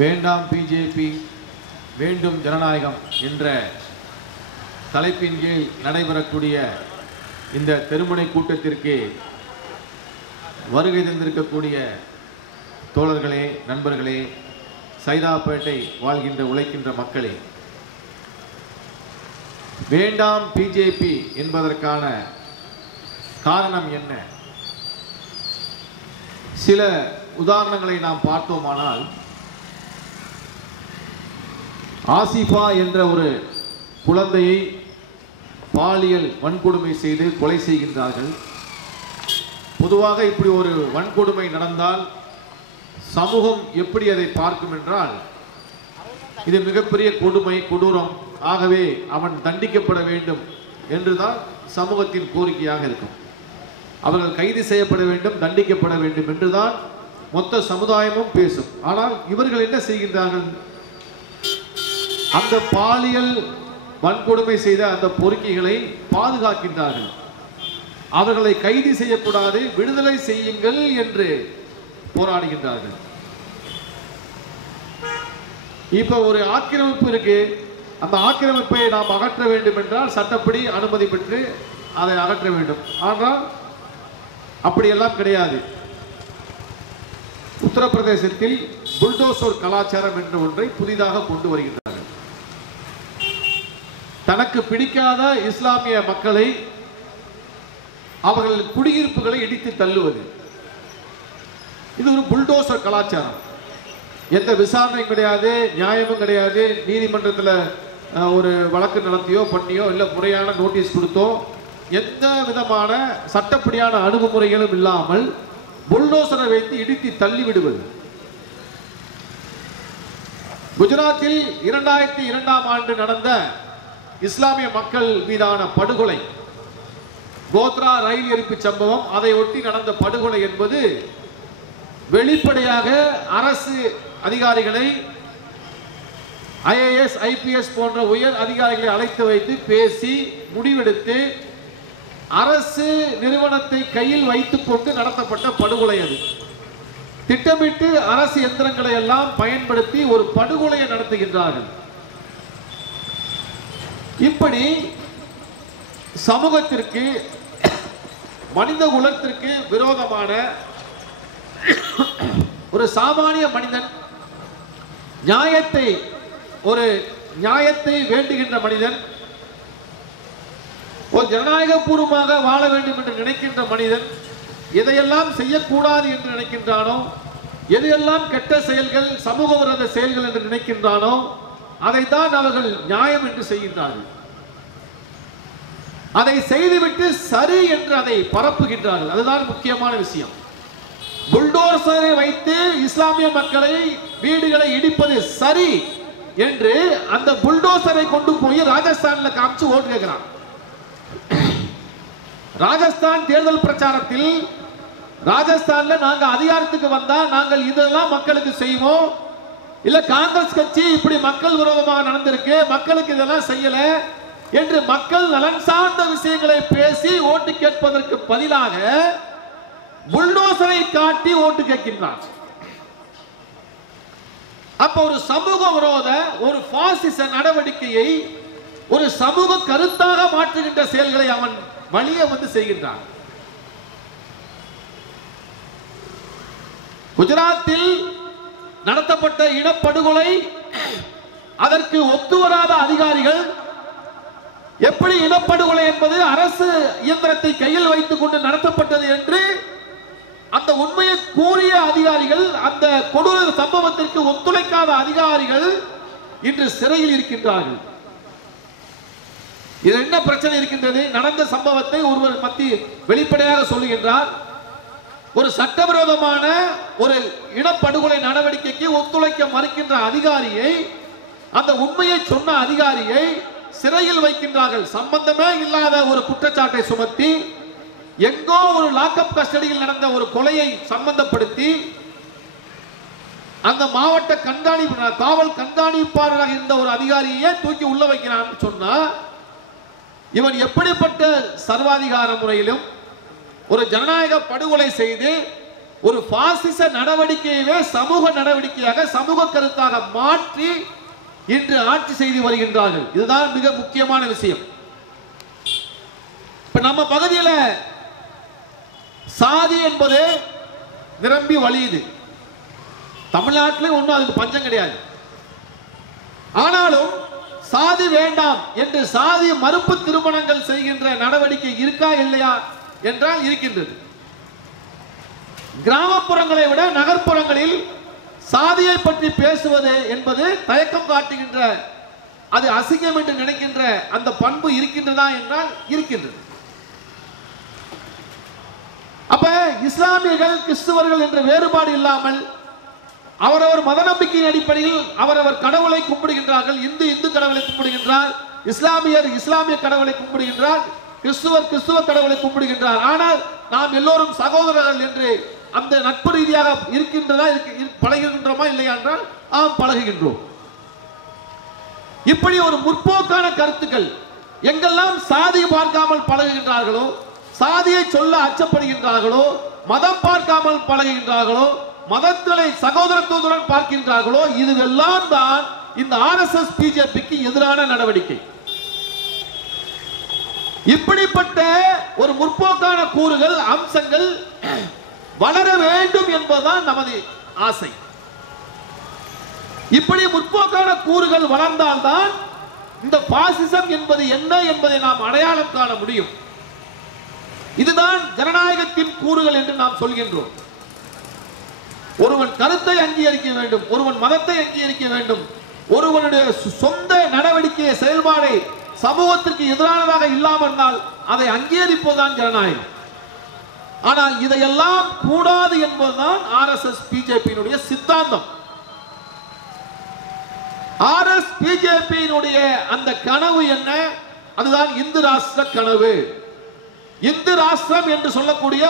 வேண்டாம் பிஜேபி வேண்டும் ஜனநாயகம் என்ற தலைப்பின் கீழ் நடைபெறக்கூடிய இந்த தெருமுனை கூட்டத்திற்கு வருகை தந்திருக்கக்கூடிய தோழர்களே, நண்பர்களே, சைதாப்பேட்டை வாழ்கின்ற உழைக்கின்ற மக்களே, வேண்டாம் பிஜேபி என்பதற்கான காரணம் என்ன? சில உதாரணங்களை நாம் பார்த்தோமானால், ஆசிஃபா என்ற ஒரு குழந்தையை பாலியல் வன்கொடுமை செய்து கொலை செய்கின்றார்கள். பொதுவாக இப்படி ஒரு வன்கொடுமை நடந்தால் சமூகம் எப்படி அதை பார்க்கும் என்றால், இது மிகப்பெரிய கொடுமை, கொடூரம், ஆகவே அவன் தண்டிக்கப்பட வேண்டும் என்றுதான் சமூகத்தின் கோரிக்கையாக இருக்கும். அவர்கள் கைது செய்யப்பட வேண்டும், தண்டிக்கப்பட வேண்டும் என்றுதான் மொத்த சமுதாயமும் பேசும். ஆனால் இவர்கள் என்ன செய்கின்றார்கள்? அந்த பாலியல் வன்கொடுமை செய்த அந்த பொறுக்கிகளை பாதுகாக்கின்றார்கள். அவர்களை கைது செய்யக்கூடாது, விடுதலை செய்யுங்கள் என்று போராடுகின்றார்கள். இப்ப ஒரு ஆக்கிரமிப்பு இருக்கு, அந்த ஆக்கிரமிப்பை நாம் அகற்ற வேண்டும் என்றால் சட்டப்படி அனுமதி பெற்று அதை அகற்ற வேண்டும். ஆனால் அப்படியெல்லாம் கிடையாது. உத்தரப்பிரதேசத்தில் புல்டோசர் கலாச்சாரம் என்ற ஒன்றை புதிதாக கொண்டு வருகின்றார்கள். தனக்கு பிடிக்காத இஸ்லாமிய மக்களை, அவர்கள் குடியிருப்புகளை இடித்து தள்ளுவது, இது ஒரு புல்டோசர் கலாச்சாரம். எந்த விசாரணையும் கிடையாது, நியாயமும் கிடையாது. நீதிமன்றத்தில் ஒரு வழக்கு நடத்தியோ பண்ணியோ இல்லை முறையான நோட்டீஸ் கொடுத்தோ எந்த விதமான சட்டப்படியான அணுகுமுறைகளும் இல்லாமல் புல்டோசரை வைத்து இடித்து தள்ளி விடுவது. குஜராத்தில் 2002ஆம் ஆண்டு நடந்த இஸ்லாமிய மக்கள் மீதான படுகொலை, கோத்ரா ரயில் எரிப்பு சம்பவம், அதை ஒட்டி நடந்த படுகொலை என்பது வெளிப்படையாக அரசு அதிகாரிகளை, IAS, IPS போன்ற உயர் அதிகாரிகளை அழைத்து வைத்து பேசி முடிவெடுத்து அரசு நிறுவனத்தை கையில் வைத்துக் கொண்டு நடத்தப்பட்ட படுகொலை. அது திட்டமிட்டு அரசு எந்திரங்களை எல்லாம் பயன்படுத்தி ஒரு படுகொலையை நடத்துகின்றார்கள். இப்படி சமூகத்திற்கு, மனித குலத்திற்கு விரோதமான ஒரு சாமானிய மனிதன், நியாயத்தை வேண்டுகின்ற மனிதன், ஒரு ஜனநாயக பூர்வமாக வாழ வேண்டும் என்று நினைக்கின்ற மனிதன், எதையெல்லாம் செய்யக்கூடாது என்று நினைக்கின்றானோ, எதையெல்லாம் கெட்ட செயல்கள், சமூக விரோத செயல்கள் என்று நினைக்கின்றானோ, அதைத்தான் அவர்கள் நியாயம் என்று செய்கின்றார்கள். அதை செய்துவிட்டு சரி என்று அதை பரப்புகின்றார்கள். அதுதான் முக்கியமான விஷயம். புல்டோசரை வைத்து இஸ்லாமிய மக்களை, வீடுகளை இடிப்பது சரி என்று அந்த புல்டோசரை கொண்டு போய் ராஜஸ்தான்ல காமிச்சு ஓட்டு கேட்கிறான். ராஜஸ்தான் தேர்தல் பிரச்சாரத்தில், ராஜஸ்தான்ல நாங்க அதிகாரத்துக்கு வந்தா நாங்கள் இதெல்லாம் மக்களுக்கு செய்வோம், இல்ல காங்கிரஸ் கட்சி இப்படி மக்கள் விரோதமாக நடந்திருக்கு, மக்களுக்கு இதெல்லாம் செய்யல என்று மக்கள் நலன் சார்ந்த விஷயங்களை பேசி ஓட்டு கேட்பதற்கு பதிலாக புல்டோசரை காட்டி ஓட்டு கேட்கின்றார். அப்ப ஒரு சமூக விரோத, ஒரு பாசிச நடவடிக்கையை ஒரு சமூக கருத்தாக மாற்றுகின்ற செயல்களை அவன் வழிய வந்து செய்கின்றான். குஜராத்தில் நடத்தப்பட்ட இனப்படுகொலை, அதற்கு ஒத்துவராத அதிகாரிகள், எப்படி இனப்படுகொலை என்பது அரசு இயந்திரத்தை கையில் வைத்துக் கொண்டு நடத்தப்பட்டது என்று அந்த உண்மையை கூறிய அதிகாரிகள், அந்த கொடூர சம்பவத்திற்கு ஒத்துழைக்காத அதிகாரிகள் இன்று சிறையில் இருக்கின்றார்கள். இது என்ன பிரச்சனை இருக்கின்றது? நடந்த சம்பவத்தை ஒருவர் வெளிப்படையாக சொல்லுகின்றார். ஒரு சட்டவிரோதமான ஒரு இனப்படுகொலை நடவடிக்கைக்கு ஒத்துழைக்க மறுக்கின்ற அதிகாரியை, அந்த உண்மையை சொன்ன அதிகாரியை சிறையில் வைக்கின்றார்கள். சம்பந்தமே இல்லாத ஒரு குற்றச்சாட்டை சுமத்தி, எங்கோ ஒரு லாக்அப் கஸ்டடியில் நடந்த ஒரு கொலையை சம்பந்தப்படுத்தி, அந்த மாவட்ட காவல் கண்காணிப்பாளராக இருந்த ஒரு அதிகாரியை தூக்கி உள்ள வைக்கிறான்னு சொன்னா, இவன் எப்படிப்பட்ட சர்வாதிகார முறையிலும் ஒரு ஜனநாயக படுகொலை செய்து ஒரு பாசிச நடவடிக்கையவே சமூக நடவடிக்கையாக சமூக கருத்தாக மாற்றி இன்று ஆட்சி செய்து வருகின்றார்கள். இதுதான் மிக முக்கியமான விஷயம். இப்ப நம்ம பகுதியில் சாதி என்பது நிரம்பி வழியுது. தமிழ்நாட்டில் ஒன்றும் அதுக்கு பஞ்சம் கிடையாது. ஆனாலும் சாதி வேண்டாம் என்று சாதி மறுப்பு திருமணங்கள் செய்கின்ற நடவடிக்கை இருக்கா இல்லையா என்றால் இருக்கின்றது. கிராமப்புறங்களை விட நகர்ப்புறங்களில் சாதியை பற்றி பேசுவது என்பது தயக்கம் காட்டுகின்ற, அது அசிங்கம் என்று நினைக்கின்ற அந்த பண்பு இருக்கின்றதா என்றால் இருக்கின்றது. அப்ப இஸ்லாமியர்கள் கிறிஸ்துவர்கள் என்ற வேறுபாடு இல்லாமல் அவரவர் மத நம்பிக்கையின் அடிப்படையில் அவரவர் கடவுளை கும்பிடுகின்றார்கள். இந்து கடவுளை கும்பிடுகின்றார், இஸ்லாமியர் இஸ்லாமிய கடவுளை கும்பிடுகின்றார், கிறிஸ்துவர் கிறிஸ்துவ கடவுளை கும்பிடுகின்றார். ஆனால் நாம் எல்லோரும் சகோதரர்கள் என்று அந்த நட்பு ரீதியாக இருக்கின்றதா, பழகுகின்றோமா இல்லையா என்றால் ஆம், பழகுகின்றோம். இப்படி ஒரு முற்போக்கான கருத்துக்கள் எங்கெல்லாம் சாதி பார்க்காமல் பழகுகின்றார்களோ, சாதியை சொல்ல அச்சப்படுகின்றார்களோ, மதம் பார்க்காமல் பழகுகின்றார்களோ, மதங்களை சகோதரத்துவத்துடன் பார்க்கின்றார்களோ, இதுவெல்லாம் தான் இந்த RSS பிஜேபிக்கு எதிரான நடவடிக்கை. இப்படிப்பட்ட ஒரு முற்போக்கான கூறுகள் அம்சங்கள் வளர வேண்டும் என்பதுதான் நமது ஆசை. இப்படி முற்போக்கான கூறுகள் வளர்ந்தால்தான் இந்த பாசிசம் என்பது என்ன என்பதை நாம் அடையாளம் காண முடியும். இதுதான் ஜனநாயகத்தின் கூறுகள் என்று நாம் சொல்கின்றோம். ஒருவன் கருத்தை அங்கீகரிக்க வேண்டும், ஒருவன் மதத்தை அங்கீகரிக்க வேண்டும், ஒருவனுடைய சொந்த நடவடிக்கை செயல்பாடை சமூகத்திற்கு எதிரானதாக இல்லாமல் இருந்தால் அதை அங்கீகரிப்பதுதான் ஜனநாயகம். ஆனால் இதையெல்லாம் கூடாது என்பதுதான் RSS பிஜேபியினுடைய சித்தாந்தம். RSS பிஜேபியினுடைய அந்த கனவு என்ன? அதுதான் இந்து ராஷ்டிர கனவு. இந்து ராஷ்டிரம் என்று சொல்லக்கூடிய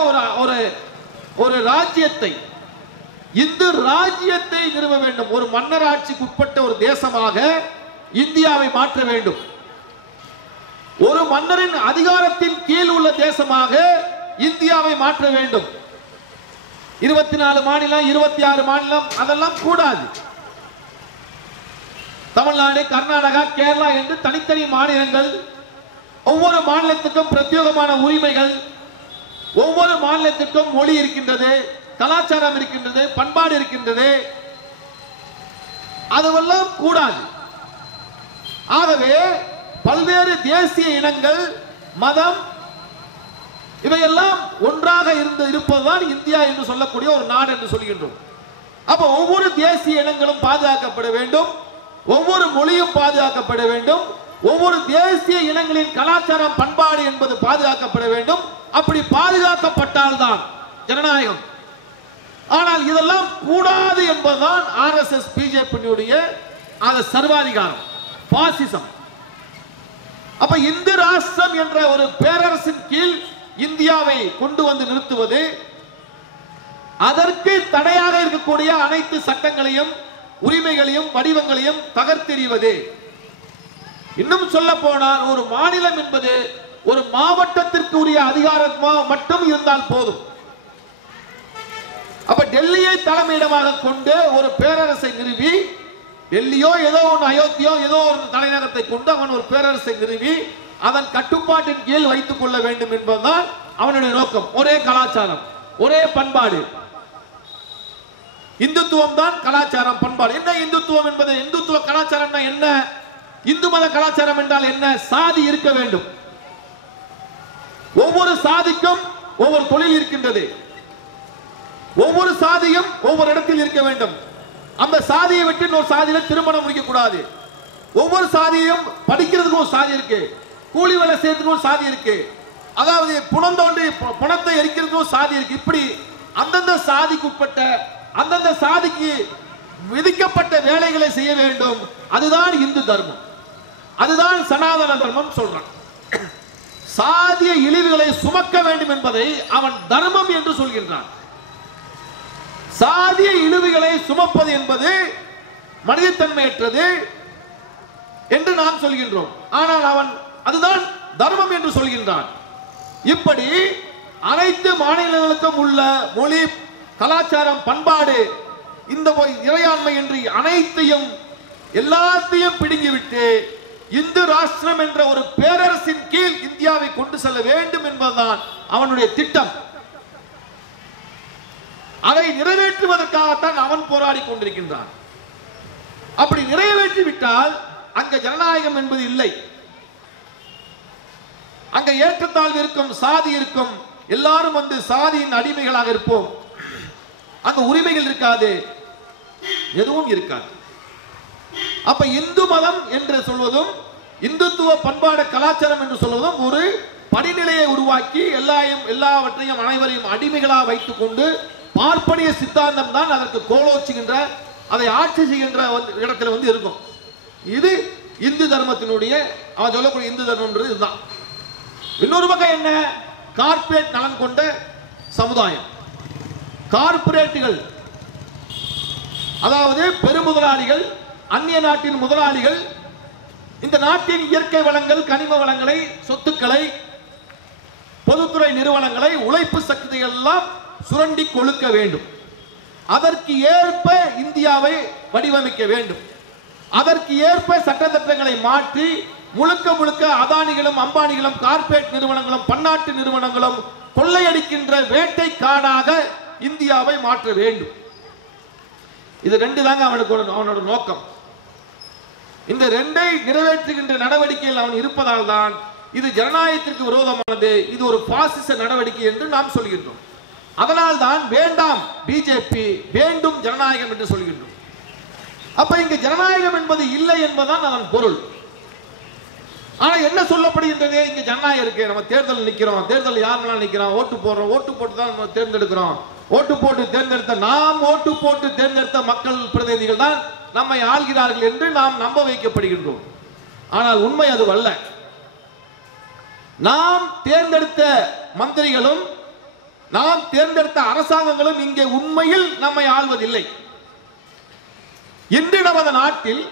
ஒரு ராஜ்யத்தை, இந்து ராஜ்யத்தை நிறுவ வேண்டும். ஒரு மன்னர் ஆட்சிக்கு உட்பட்ட ஒரு தேசமாக இந்தியாவை மாற்ற வேண்டும். ஒரு மன்னரின் அதிகாரத்தின் கீழ் உள்ள தேசமாக இந்தியாவை மாற்ற வேண்டும். 24 மாநிலம் 26 மாநிலம் அதெல்லாம் கூடாது. தமிழ்நாடு, கர்நாடகா, கேரளா என்று தனித்தனி மாநிலங்கள், ஒவ்வொரு மாநிலத்துக்கும் பிரத்யேகமான உரிமைகள், ஒவ்வொரு மாநிலத்திற்கும் மொழி இருக்கின்றது, கலாச்சாரம் இருக்கின்றது, பண்பாடு இருக்கின்றது, அதுவெல்லாம் கூடாது. ஆகவே பல்வேறு தேசிய இனங்கள், மதம் இவையெல்லாம் ஒன்றாக இருப்பதுதான் இந்தியா என்று சொல்லக்கூடிய ஒரு நாடு என்று சொல்கின்றோம். அப்ப ஒவ்வொரு தேசிய இனங்களும் பாதுகாக்கப்பட வேண்டும், ஒவ்வொரு மொழியும் பாதுகாக்கப்பட வேண்டும், ஒவ்வொரு தேசிய இனங்களின் கலாச்சாரம் பண்பாடு என்பது பாதுகாக்கப்பட வேண்டும். அப்படி பாதுகாக்கப்பட்டால்தான் ஜனநாயகம். ஆனால் இதெல்லாம் கூடாது என்பதுதான் RSS பிஜேபியுடைய சர்வாதிகாரம், பாசிசம். அப்ப இந்து ராஷ்டிரம் என்ற ஒரு பேரரசின் கீழ் இந்தியாவை கொண்டு வந்து நிறுத்துவது, அதற்கு தடையாக இருக்கக்கூடிய அனைத்து சட்டங்களையும் உரிமைகளையும் வடிவங்களையும் தகர்த்தெறிவது. இன்னும் சொல்ல போனால் ஒரு மாநிலம் என்பது ஒரு மாவட்டத்திற்கு உரிய அதிகாரமா மட்டும் இருந்தால் போதும். அப்ப டெல்லியை தலைமையிடமாக கொண்டு ஒரு பேரரசை நிறுவி, டெல்லியோ ஏதோ ஒன்று, அயோத்தியோ ஏதோ ஒரு தலைநகரத்தை கொண்டு அவன் ஒரு பேரரசை நிறுவி அதன் கட்டுப்பாட்டின் கீழ் வைத்துக் கொள்ள வேண்டும் என்பதுதான் அவனுடைய நோக்கம். ஒரே கலாச்சாரம், ஒரே பண்பாடு. இந்துத்துவம் தான் கலாச்சாரம், பண்பாடு. என்ன இந்துத்துவம் என்பது? இந்துத்துவ கலாச்சாரம் என்ன? இந்து மத கலாச்சாரம் என்றால் என்ன? சாதி இருக்க வேண்டும். ஒவ்வொரு சாதிக்கும் ஒவ்வொரு தொழில் இருக்கின்றது, ஒவ்வொரு சாதியும் ஒவ்வொரு இடத்தில் இருக்க வேண்டும். அந்த சாதியை விட்டு இன்னொரு சாதியில திருமணம் முடிக்க கூடாது. ஒவ்வொரு சாதியும் படிக்கிறதுக்கும் ஒரு சாதி இருக்கு, கூலி வேலை செய்யறதுக்கும் ஒரு சாதி இருக்கு, அதாவது புணந்தோண்டி புணத்தை எரிக்கிறதுக்கும் ஒரு சாதி இருக்கு. இப்படி அந்தந்த சாதிக்கு உட்பட்ட அந்தந்த சாதிக்கு விதிக்கப்பட்ட வேலைகளை செய்ய வேண்டும். அதுதான் இந்து தர்மம், அதுதான் சனாதன தர்மம் சொல்றான். சாதிய இழிவுகளை சுமக்க வேண்டும் என்பதை அவன் தர்மம் என்று சொல்கின்றான். சாதிய இழிவுகளை சுமப்பது என்பது மனிதத்தன்மையற்றது என்று நாம் சொல்கின்றோம். ஆனால் அவன் அதுதான் தர்மம் என்று சொல்கின்றான். இப்படி அனைத்து மாநிலங்களுக்கும் உள்ள மொழி, கலாச்சாரம், பண்பாடு, இந்த இறையாண்மை என்று அனைத்தையும் எல்லாத்தையும் பிடுங்கிவிட்டு இந்து ராஷ்டிரம் என்ற ஒரு பேரரசின் கீழ் இந்தியாவை கொண்டு செல்ல வேண்டும் என்பதுதான் அவனுடைய திட்டம். அதை நிறைவேற்றுவதற்காகத்தான் அவன் போராடி கொண்டிருக்கின்றான். அப்படி நிறைவேற்றி விட்டால் அங்க ஜனநாயகம் என்பது இல்லை. அங்க ஏற்றத்தாழ்வு இருக்கும், சாதி இருக்கும், எல்லாரும் வந்து சாதியின் அடிமைகளாக இருப்போம். அங்க உரிமைகள் இருக்காது, எதுவும் இருக்காது. அப்ப இந்து மதம் என்று சொல்வதும் இந்துத்துவ பண்பாடு கலாச்சாரம் என்று சொல்வதும் ஒரு படிநிலையை உருவாக்கி எல்லாவற்றையும் அனைவரையும் அடிமைகளாக வைத்துக் கொண்டு பார்ப்பனிய சித்தாந்தம் தான் அதற்கு கோலோச்சுகின்ற, அதை ஆட்சி செய்கின்ற இடத்துல வந்து இருக்கும். இது இந்து தர்மத்தினுடைய, அவன் சொல்லக்கூடிய இந்து தர்மம் இதுதான். இன்னொரு பக்கம் என்ன? கார்ப்பரேட் நலன் கொண்ட சமுதாயம். கார்ப்பரேட்டுகள், அதாவது பெருமுதலாளிகள், அந்நிய நாட்டின் முதலாளிகள் இந்த நாட்டின் இயற்கை வளங்கள், கனிம வளங்களை, சொத்துக்களை, பொதுத்துறை நிறுவனங்களை, உழைப்பு சக்திகள் எல்லாம் சுரண்டி கொழுக்க வேண்டும். அதற்கு ஏற்ப இந்தியாவை வடிவமைக்க வேண்டும். அதற்கு ஏற்ப சட்டத்திட்டங்களை மாற்றி முழுக்க முழுக்க அதானிகளும் அம்பானிகளும் கார்ப்பரேட் நிறுவனங்களும் பன்னாட்டு நிறுவனங்களும் கொள்ளையடிக்கின்ற வேட்டை காடாக இந்தியாவை மாற்ற வேண்டும். இது ரெண்டு தாங்க அவனோட நோக்கம். இந்த ரெண்டை நிறைவேற்றுகின்ற நடவடிக்கையில் அவன் இருப்பதால் தான் இது ஜனநாயகத்திற்கு விரோதமானது, இது ஒரு பாசிச நடவடிக்கை என்று நாம் சொல்கின்றோம். அதனால் தான் வேண்டாம் பிஜேபி, வேண்டும் ஜனநாயகம் என்று சொல்கின்றோம். அப்ப இங்க ஜனநாயகம் என்பது இல்லை என்பதுதான் அதன் பொருள். ஆனா என்ன சொல்லப்படுகின்றது? இங்க ஜனநாயகம் இருக்கு, நம்ம தேர்தல் நிக்கிறோம், தேர்தல் யாரெல்லாம் நிக்கிறோம், ஓட்டு போடுறோம், ஓட்டு போட்டு தான் நம்ம தேர்ந்தெடுக்கிறோம், ஓட்டு போட்டு தேர்ந்தெடுத்த நாம் ஓட்டு போட்டு தேர்ந்தெடுத்த மக்கள் பிரதிநிதிகள் தான் நம்மை ஆள்கிறார்கள் என்று நாம் நம்ப வைக்கப்படுகின்றோம். ஆனால் உண்மை அது அல்ல. நாம் தேர்ந்தெடுத்த மந்திரிகளும் நாம் தேர்ந்தெடுத்த அரசாங்கங்களும் இங்கே உண்மையில் நம்மை ஆள்வதில்லை. இன்று நமது நாட்டில்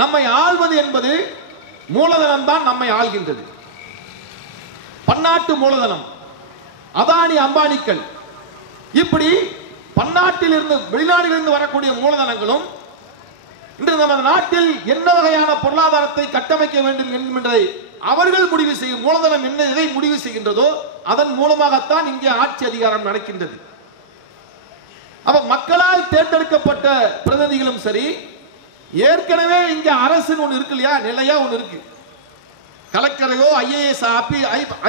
நம்மை ஆள்வது என்பது மூலதனம் தான் நம்மை ஆள்கின்றது. பன்னாட்டு மூலதனம், அதானி அம்பானிக்கள், இப்படி பன்னாட்டில் இருந்து வெளிநாடுகளிலிருந்து வரக்கூடிய மூலதனங்களும் இன்று நமது நாட்டில் என்ன வகையான பொருளாதாரத்தை கட்டமைக்க வேண்டும் என்பதை அவர்கள் முடிவு செய்யும். மூலதனம் என்ன எதை முடிவு செய்கின்றதோ அதன் மூலமாகத்தான் இங்கே ஆட்சி அதிகாரம் நடக்கின்றது. அப்ப மக்களால் தேர்ந்தெடுக்கப்பட்ட பிரதிநிதிகளும் சரி, ஏற்கனவே இங்க அரசு ஒன்று இருக்கு இல்லையா, நிலையா ஒன்று இருக்கு. கலெக்டரையோ ஐஏஎஸ்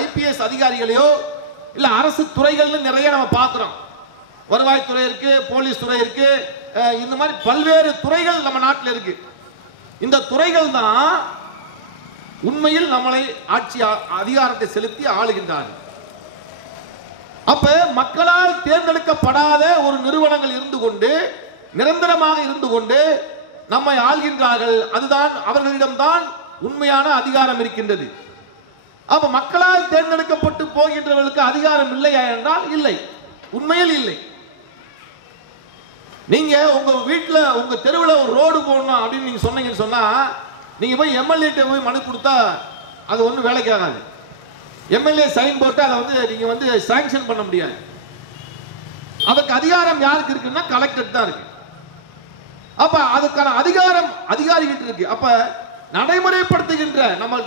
ஐபிஎஸ் அதிகாரிகளையோ இல்ல அரசு துறைகள்னு நிறைய நம்ம பார்க்கிறோம். வருவாய்த்துறை இருக்கு, போலீஸ் துறை இருக்கு, இந்த மாதிரி பல்வேறு துறைகள் நம்ம நாட்டில் இருக்கு. இந்த துறைகள் தான் உண்மையில் நம்மளை ஆட்சி அதிகாரத்தை செலுத்தி ஆளுகின்றார்கள். அப்ப மக்களால் தேர்ந்தெடுக்கப்படாத ஒரு நிறுவனங்கள் இருந்து கொண்டு நிரந்தரமாக இருந்து கொண்டு நம்மை ஆள்கின்றார்கள். அதுதான் அவர்களிடம்தான் உண்மையான அதிகாரம் இருக்கின்றது. அப்ப மக்களால் தேர்ந்தெடுக்கப்பட்டு போகின்றவர்களுக்கு அதிகாரம் இல்லையா என்றால் இல்லை, உண்மையில் இல்லை. நீங்க உங்க வீட்டுல உங்க தெருவில் ஒரு ரோடு போடணும் அப்படின்னு நீங்க சொன்னீங்கன்னு சொன்னா, நீங்க போய் எம்எல்ஏ போய் மனு கொடுத்தா அது ஒன்றும் வேலைக்கு ஆகாது. எம்எல்ஏ சைன் போட்டு அதை வந்து நீங்க வந்து சாங்ஷன் பண்ண முடியாது. அதுக்கு அதிகாரம் யாருக்கு இருக்குன்னா கலெக்டர் தான் இருக்கு. அப்ப அதுக்கான அதிகாரம் அதிகாரிகிட்ட இருக்கு. அப்ப நடைமுறைப்படுத்துகின்ற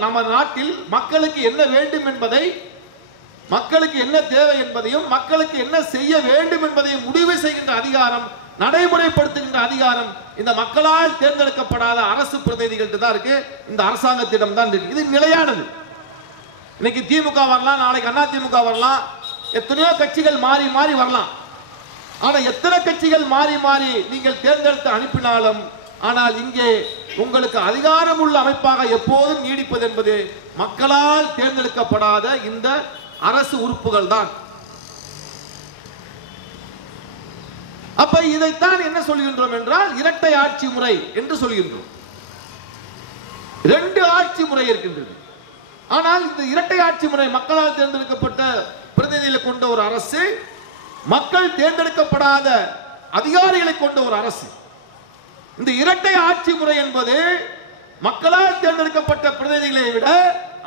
நம்ம நாட்டில் மக்களுக்கு என்ன வேண்டும் என்பதை, மக்களுக்கு என்ன தேவை என்பதையும் மக்களுக்கு என்ன செய்ய வேண்டும் என்பதையும் முடிவு செய்கின்ற அதிகாரம், நடைமுறைப்படுத்துகின்ற அதிகாரம் இந்த மக்களால் தேர்ந்தெடுக்கப்படாத அரசு பிரதிநிதிகள்கிட்ட தான் இருக்கு, இந்த அரசாங்கத்திடம் தான் இருக்கு. இது நிலையானது. இன்னைக்கு திமுக வரலாம், நாளைக்கு அண்ணா திமுக வரலாம், எத்தனையோ கட்சிகள் மாறி மாறி வரலாம். ஆனா எத்தனை கட்சிகள் மாறி மாறி நீங்கள் தேர்ந்தெடுத்து அனுப்பினாலும், ஆனால் இங்கே உங்களுக்கு அதிகாரம் உள்ள அமைப்பாக எப்போதும் நீடிப்பது என்பது மக்களால் தேர்ந்தெடுக்கப்படாத இந்த அரசு உறுப்புகள் தான். அப்ப இதைத்தான் என்ன சொல்கின்றோம் என்றால் இரட்டை ஆட்சி முறை என்று சொல்கின்றோம். ரெண்டு ஆட்சி முறை இருக்கின்றது. ஆனால் இந்த இரட்டை ஆட்சி முறை மக்களால் தேர்ந்தெடுக்கப்பட்ட பிரதிநிதிகளை கொண்ட ஒரு அரசு, மக்கள் தேர்ந்தெடுக்கப்படாத அதிகாரிகளை கொண்ட ஒரு அரசு. இந்த இரட்டை ஆட்சி முறை என்பது மக்களால் தேர்ந்தெடுக்கப்பட்ட பிரதிநிதிகளை விட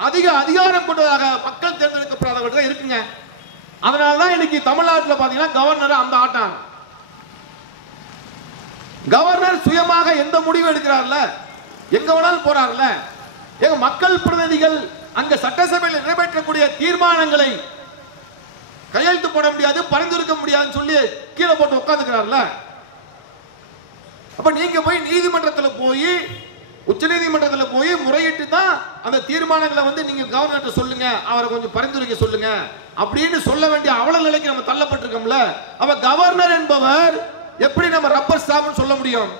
அதிக அதிகாரம் கொண்டதாக மக்கள் தேர்ந்தெடுக்கப்படாதவர்கள் இருக்குங்க. அதனாலதான் இன்னைக்கு தமிழ்நாட்டில் பாத்தீங்கன்னா கவர்னர் அந்த ஆட்டம், கவர்னர் சுயமாக எந்த முடிவு எடுக்கிறார்ல, எங்க வேணாலும் போறார்ல. எங்க மக்கள் பிரதிநிதிகள் அங்க சட்டசபையில் நிறைவேற்றக்கூடிய தீர்மானங்களை கையெழுத்து போட முடியாது, பரிந்துரைக்க முடியாதுன்னு சொல்லி கீழே போட்டு உட்கார்ந்துக்கிறார்ல. அப்ப நீங்க போய் நீதிமன்றத்தில் போய், உச்ச நீதிமன்றத்தில் போய் முறையிட்டு தான் அந்த தீர்மானங்களை வந்து நீங்க கவர்னர்கிட்ட சொல்லுங்க, அவரை கொஞ்சம் பரிந்துரைக்க சொல்லுங்க அப்படின்னு சொல்ல வேண்டிய அவல நிலைக்கு நம்ம தள்ளப்பட்டிருக்கோம்ல. அப்ப கவர்னர் என்பவர் எப்படி நம்ம ரப்பர் ஸ்டாம்ப்னு சொல்ல முடியும்?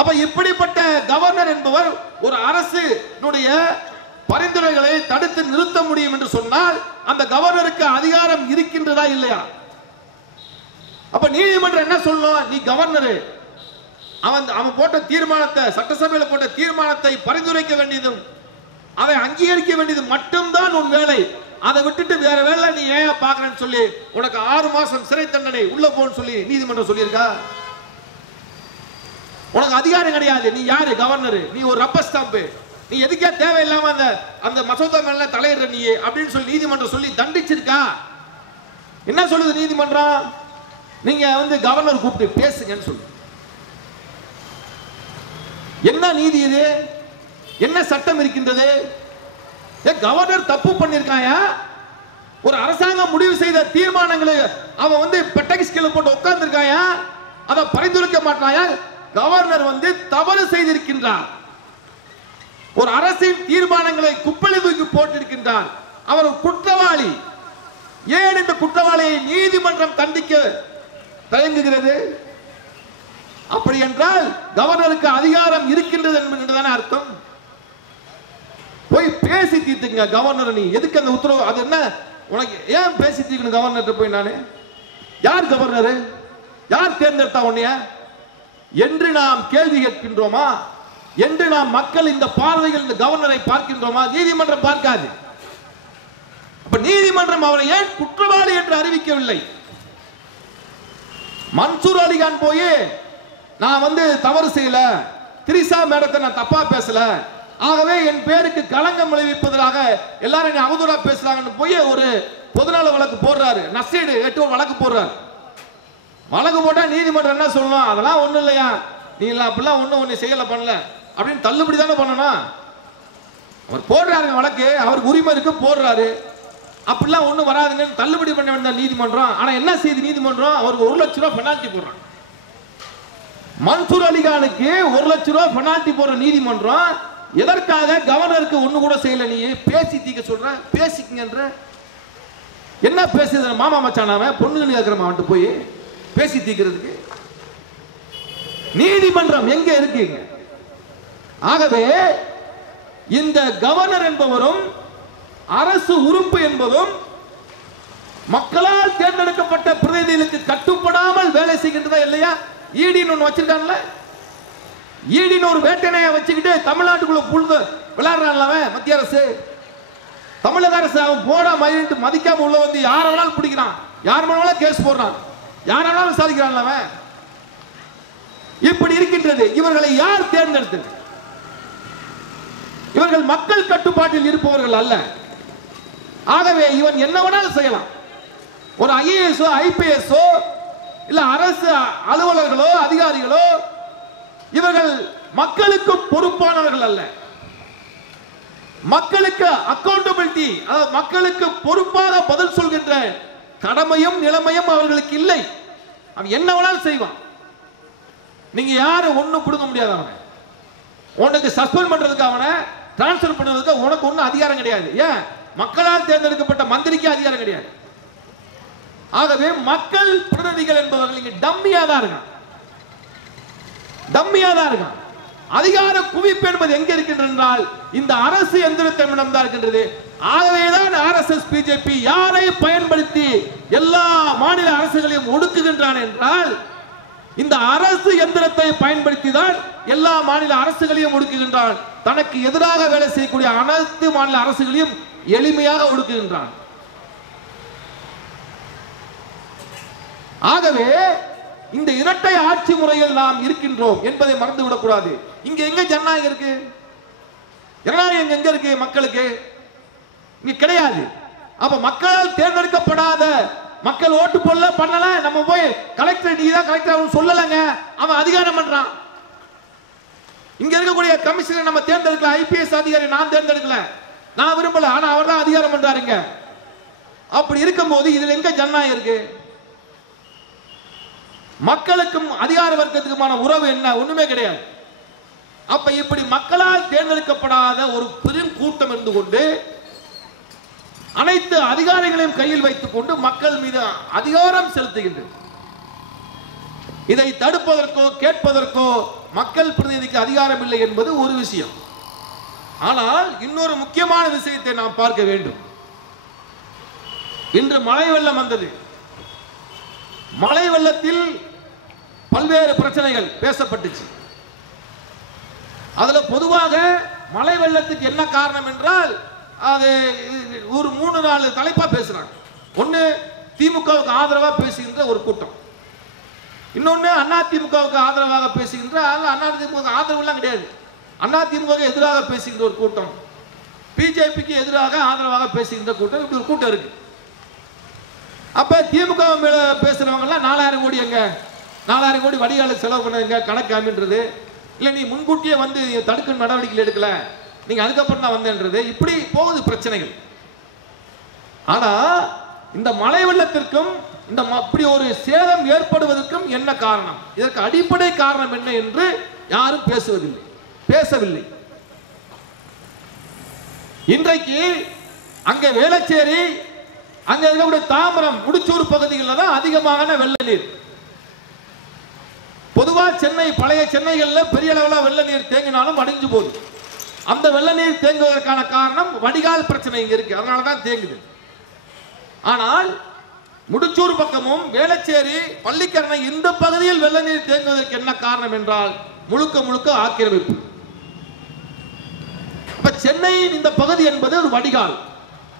அப்ப இப்படிப்பட்ட கவர்னர் என்பவர் ஒரு அரசுடைய பரிந்துரைகளை தடுத்து நிறுத்த முடியும் என்று சொன்னால் அந்த கவர்னருக்கு அதிகாரம் இருக்கின்றதா இல்லையா? அப்ப நீதிமன்றம் என்ன சொல்லணும்? நீ கவர்னர், அவன் போட்ட தீர்மானத்தை, சட்டசபையில் போட்ட தீர்மானத்தை பரிந்துரைக்க வேண்டியதும் அதை அங்கீகரிக்க வேண்டியது மட்டும்தான் உன் வேலை. அதை விட்டுட்டு வேற வேலை நீ ஏன் பாக்குறேன்னு சொல்லி உனக்கு 6 மாசம் சிறை தண்டனை உள்ள போன்னு சொல்லி நீதிமன்றம் சொல்லியிருக்கா? உனக்கு அதிகாரம் கிடையாது. நீ யாரு? கவர்னர். நீ ஒரு ரப்பர் ஸ்டாம்ப். நீ எதுக்கே தேவையில்லாம அந்த மசோதா மேல தலையிடுற நீ அப்படின்னு சொல்லி நீதிமன்றம் சொல்லி தண்டிச்சிருக்கா? என்ன சொல்லுது நீதிமன்றம்? நீங்க வந்து கவர்னர் கூப்பிட்டு பேசுங்கன்னு சொல்லு. என்ன நீதி இது? என்ன சட்டம் இருக்கின்றது? கவர்னர் தப்பு பண்ணிருக்காயா? ஒரு அரசாங்கம் முடிவு செய்த தீர்மானங்களை அவன் வந்து பெட்டகஸ் கீழே போட்டு உட்கார்ந்து இருக்காயா? அதை பரிந்துரைக்க மாட்டாயா? கவர்னர் வந்து தவறு செய்திருக்கின்றார். ஒரு அரசின் தீர்மானங்களை குப்பையில் தூக்கி போட்டிருக்கின்றார். அவர் குற்றவாளி. ஏன் இந்த குற்றவாளியை நீதிமன்றம் தண்டிக்க தயங்குகிறது? அப்படி என்றால் கவர்னருக்கு அதிகாரம் இருக்கின்றது என்பதுதானே அர்த்தம். போய் பேசி தீர்த்துங்க கவர்னர். நீ எதுக்கு அந்த உத்தரவு? அது என்ன உனக்கு? ஏன் பேசி தீர்க்கணும் கவர்னர் போய்? நானு யார் கவர்னர்? யார் தேர்ந்தெடுத்தா உன்னைய என்று நாம் கேள்வி கேட்கின்றோமா? என்று நாம் மக்கள் இந்த பார்வைகள் இந்த கவர்னரை பார்க்கின்றோமா? நீதிமன்றம் பார்க்காது. அப்ப நீதிமன்றம் அவரை ஏன் குற்றவாளி என்று அறிவிக்கவில்லை? மன்சூர் அலிகான் போய் நான் வந்து தவறு செய்யல, திரிசா மேடத்தை நான் தப்பா பேசல, ஆகவே என் பேருக்கு களங்கம் விளைவிப்பதாக எல்லாரும் அவதூறா பேசுறாங்கன்னு போய் ஒரு பொதுநல வழக்கு போடுறாரு. நஷ்டீடு 8 வழக்கு போடுறாரு. வழக்கு போட்டா நீதிமன்றம் என்ன சொல்லணும்? அதெல்லாம் ஒண்ணும் இல்லையா, நீ அப்படிலாம் ஒண்ணு செய்யல பண்ணல அப்படின்னு தள்ளுபடி தானே பண்ணணும். அவர் போடுறாருங்க வழக்கு, அவருக்கு உரிமை இருக்கு, போடுறாரு. அப்படிலாம் ஒண்ணு வராதுங்கன்னு தள்ளுபடி பண்ண வேண்டிய நீதிமன்றம். ஆனா என்ன செய்யுது நீதிமன்றம்? அவருக்கு 1 லட்சம் ரூபாய் பெனால்டி போடுறான். மன்சூர் அலிகானுக்கு 1 லட்சம் ரூபாய் பெனால்டி போடுற நீதிமன்றம் எதற்காக? கவர்னருக்கு ஒண்ணு கூட செய்யல. நீ பேசி தீக்க சொல்ற, பேசிக்கங்கன்ற. என்ன பேசுறது? மாமா மச்சானாவ பொண்ணுங்க கேட்கிறமா வந்துட்டு போய் பேசி தீக்கிறதுக்கு நீதிமன்றம் எங்க இருக்குங்க? ஆகவே இந்த கவர்னர் என்பவரும் அரசு உறுப்பு என்பதும் மக்களால் தேர்ந்தெடுக்கப்பட்ட பிரதிநிதிகளுக்கு கட்டுப்படாமல் வேலை செய்கின்றதா இல்லையா? ஈடின்னு ஒண்ணு வச்சிருக்கான்ல, ஈடின்னு ஒரு வேட்டனையை வச்சுக்கிட்டு தமிழ்நாட்டுக்குள்ள புழுது விளையாடுறான்ல மத்திய அரசு. தமிழக அரசு அவன் போட மயிலிட்டு மதிக்காம உள்ள வந்து யார வேணாலும் பிடிக்கிறான், யார் வேணாலும் கேஸ் போடுறான், யார வேணாலும் விசாரிக்கிறான்ல. இப்படி இருக்கின்றது. இவர்களை யார் தேர்ந்தெடுத்தது? இவர்கள் மக்கள் கட்டுப்பாட்டில் இருப்பவர்கள் அல்ல. ஆகவே இவன் என்ன வேணாலும் செய்யலாம். ஒரு ஐஏஎஸ் ஐபிஎஸ் இல்ல அரசு அலுவலர்களோ அதிகாரிகளோ இவர்கள் மக்களுக்கு பொறுப்பானவர்கள் அல்ல. மக்களுக்கு அக்கௌண்டபிலிட்டி, அதாவது மக்களுக்கு பொறுப்பாக பதில் சொல்கின்ற கடமையும் நிலைமையும் அவர்களுக்கு இல்லை. அவன் என்ன வேணாலும் செய்வான். நீங்க யாரும் ஒண்ணும் கொடுக்க முடியாது. அவனை உனக்கு சஸ்பெண்ட் பண்றதுக்கு, அவனை டிரான்ஸ்பர் பண்ணுறதுக்கு உனக்கு ஒன்றும் அதிகாரம் கிடையாது. ஏன்? மக்களால் தேர்ந்தெடுக்கப்பட்ட மந்திரிக்கு அதிகாரம் கிடையாது. ஆகவே மக்கள் பிரதிநிதிகள் என்பவர்கள் இங்க டம்மியா தான் இருக்கான், டம்மியா தான் இருக்கான். அதிகார குவிப்பு என்பது எங்க இருக்கின்றது என்றால் இந்த அரசு எந்திரத்திடம் தான் இருக்கின்றது. ஆகவேதான் ஆர்எஸ்எஸ் பிஜேபி யாரை பயன்படுத்தி எல்லா மாநில அரசுகளையும் ஒடுக்குகின்றான் என்றால் இந்த அரசு எந்திரத்தை பயன்படுத்தி தான் எல்லா மாநில அரசுகளையும் ஒடுக்குகின்றான். தனக்கு எதிராக வேலை செய்யக்கூடிய அனைத்து மாநில அரசுகளையும் எளிமையாக ஒடுக்குகின்றான். ஆகவே இந்த இரட்டை ஆட்சி முறையில் நாம் இருக்கின்றோம் என்பதை மறந்து விடக்கூடாது. இங்க எங்க ஜனநாயகம் இருக்கு? ஜனநாயகம் எங்க இருக்கு? மக்களுக்கு இங்க கிடையாது. அப்ப மக்களால் தேர்ந்தெடுக்கப்படாத, மக்கள் ஓட்டு போடல பண்ணல, நம்ம போய் கலெக்டர் நீ தான் கலெக்டர் அவன் சொல்லலங்க, அவன் அதிகாரம் பண்றான். இங்க இருக்கக்கூடிய கமிஷனர் நம்ம தேர்ந்தெடுக்கல, ஐபிஎஸ் அதிகாரி நான் தேர்ந்தெடுக்கல, நான் விரும்பல, ஆனா அவர் தான் அதிகாரம் பண்றாருங்க. அப்படி இருக்கும்போது இதுல எங்க ஜனநாயகம் இருக்கு? மக்களுக்கும் அதிகார வர்க்கத்துக்குமான உறவு என்ன? ஒண்ணுமே கிடையாது. அப்ப இப்படி மக்களால் தேர்ந்தெடுக்கப்படாத ஒரு பெரும் கூட்டம் இருந்து கொண்டு அனைத்து அதிகாரிகளையும் கையில் வைத்துக் கொண்டு மக்கள் மீது அதிகாரம் செலுத்துகின்றது. இதை தடுப்பதற்கோ கேட்பதற்கோ மக்கள் பிரதிநிதிக்கு அதிகாரம் இல்லை என்பது ஒரு விஷயம். ஆனால் இன்னொரு முக்கியமான விஷயத்தை நாம் பார்க்க வேண்டும். இன்று மழை வெள்ளம் வந்தது. மழை வெள்ளத்தில் பல்வேறு பிரச்சனைகள் பேசப்பட்டுச்சு. அதுல பொதுவாக மழை வெள்ளத்துக்கு என்ன காரணம் என்றால் அது ஒரு 3-4 தலைப்பா பேசுறாங்க. ஒன்னு திமுகவுக்கு ஆதரவா பேசுகின்ற ஒரு கூட்டம், இன்னொன்னு அதிமுகவுக்கு ஆதரவாக பேசுகின்ற, அதிமுக ஆதரவு எல்லாம் கிடையாது, அதிமுக எதிராக பேசுகின்ற ஒரு கூட்டம், பிஜேபிக்கு எதிராக ஆதரவாக பேசுகின்ற கூட்டம், இப்படி ஒரு கூட்டம் இருக்கு. அப்ப திமுக மேல பேசுறவங்க எல்லாம் 4000 கோடி எங்க, 4000 கோடி வடிகால செலவு பண்ணுங்க கணக்கு அமைன்றது, இல்ல நீ முன்கூட்டியே வந்து தடுக்கும் நடவடிக்கை எடுக்கல, நீங்க அதுக்கப்புறம் தான் வந்தேன்றது, இப்படி போகுது பிரச்சனைகள். ஆனா இந்த மழை வெள்ளத்திற்கும் இந்த அப்படி ஒரு சேதம் ஏற்படுவதற்கும் என்ன காரணம், இதற்கு அடிப்படை காரணம் என்ன என்று யாரும் பேசவில்லை. இன்றைக்கு அங்கே வேளச்சேரி, அங்க இருக்கக்கூடிய தாம்பரம், முடிச்சூர் பகுதிகளில் தான் அதிகமான வெள்ள நீர். பொதுவா சென்னை, பழைய சென்னைகள்ல பெரிய அளவில் வெள்ள நீர் தேங்கினாலும் அடிஞ்சு போகுது. அந்த வெள்ள நீர் தேங்குவதற்கான காரணம் வடிகால் பிரச்சனை இங்க இருக்கு, அதனாலதான் தேங்குது. ஆனால் முடிச்சூர் பக்கமும் வேளச்சேரி, பள்ளிக்கரணை இந்த பகுதியில் வெள்ள நீர் தேங்குவதற்கு என்ன காரணம் என்றால் முழுக்க முழுக்க ஆக்கிரமிப்பு. அப்ப சென்னையின் இந்த பகுதி என்பது ஒரு வடிகால்,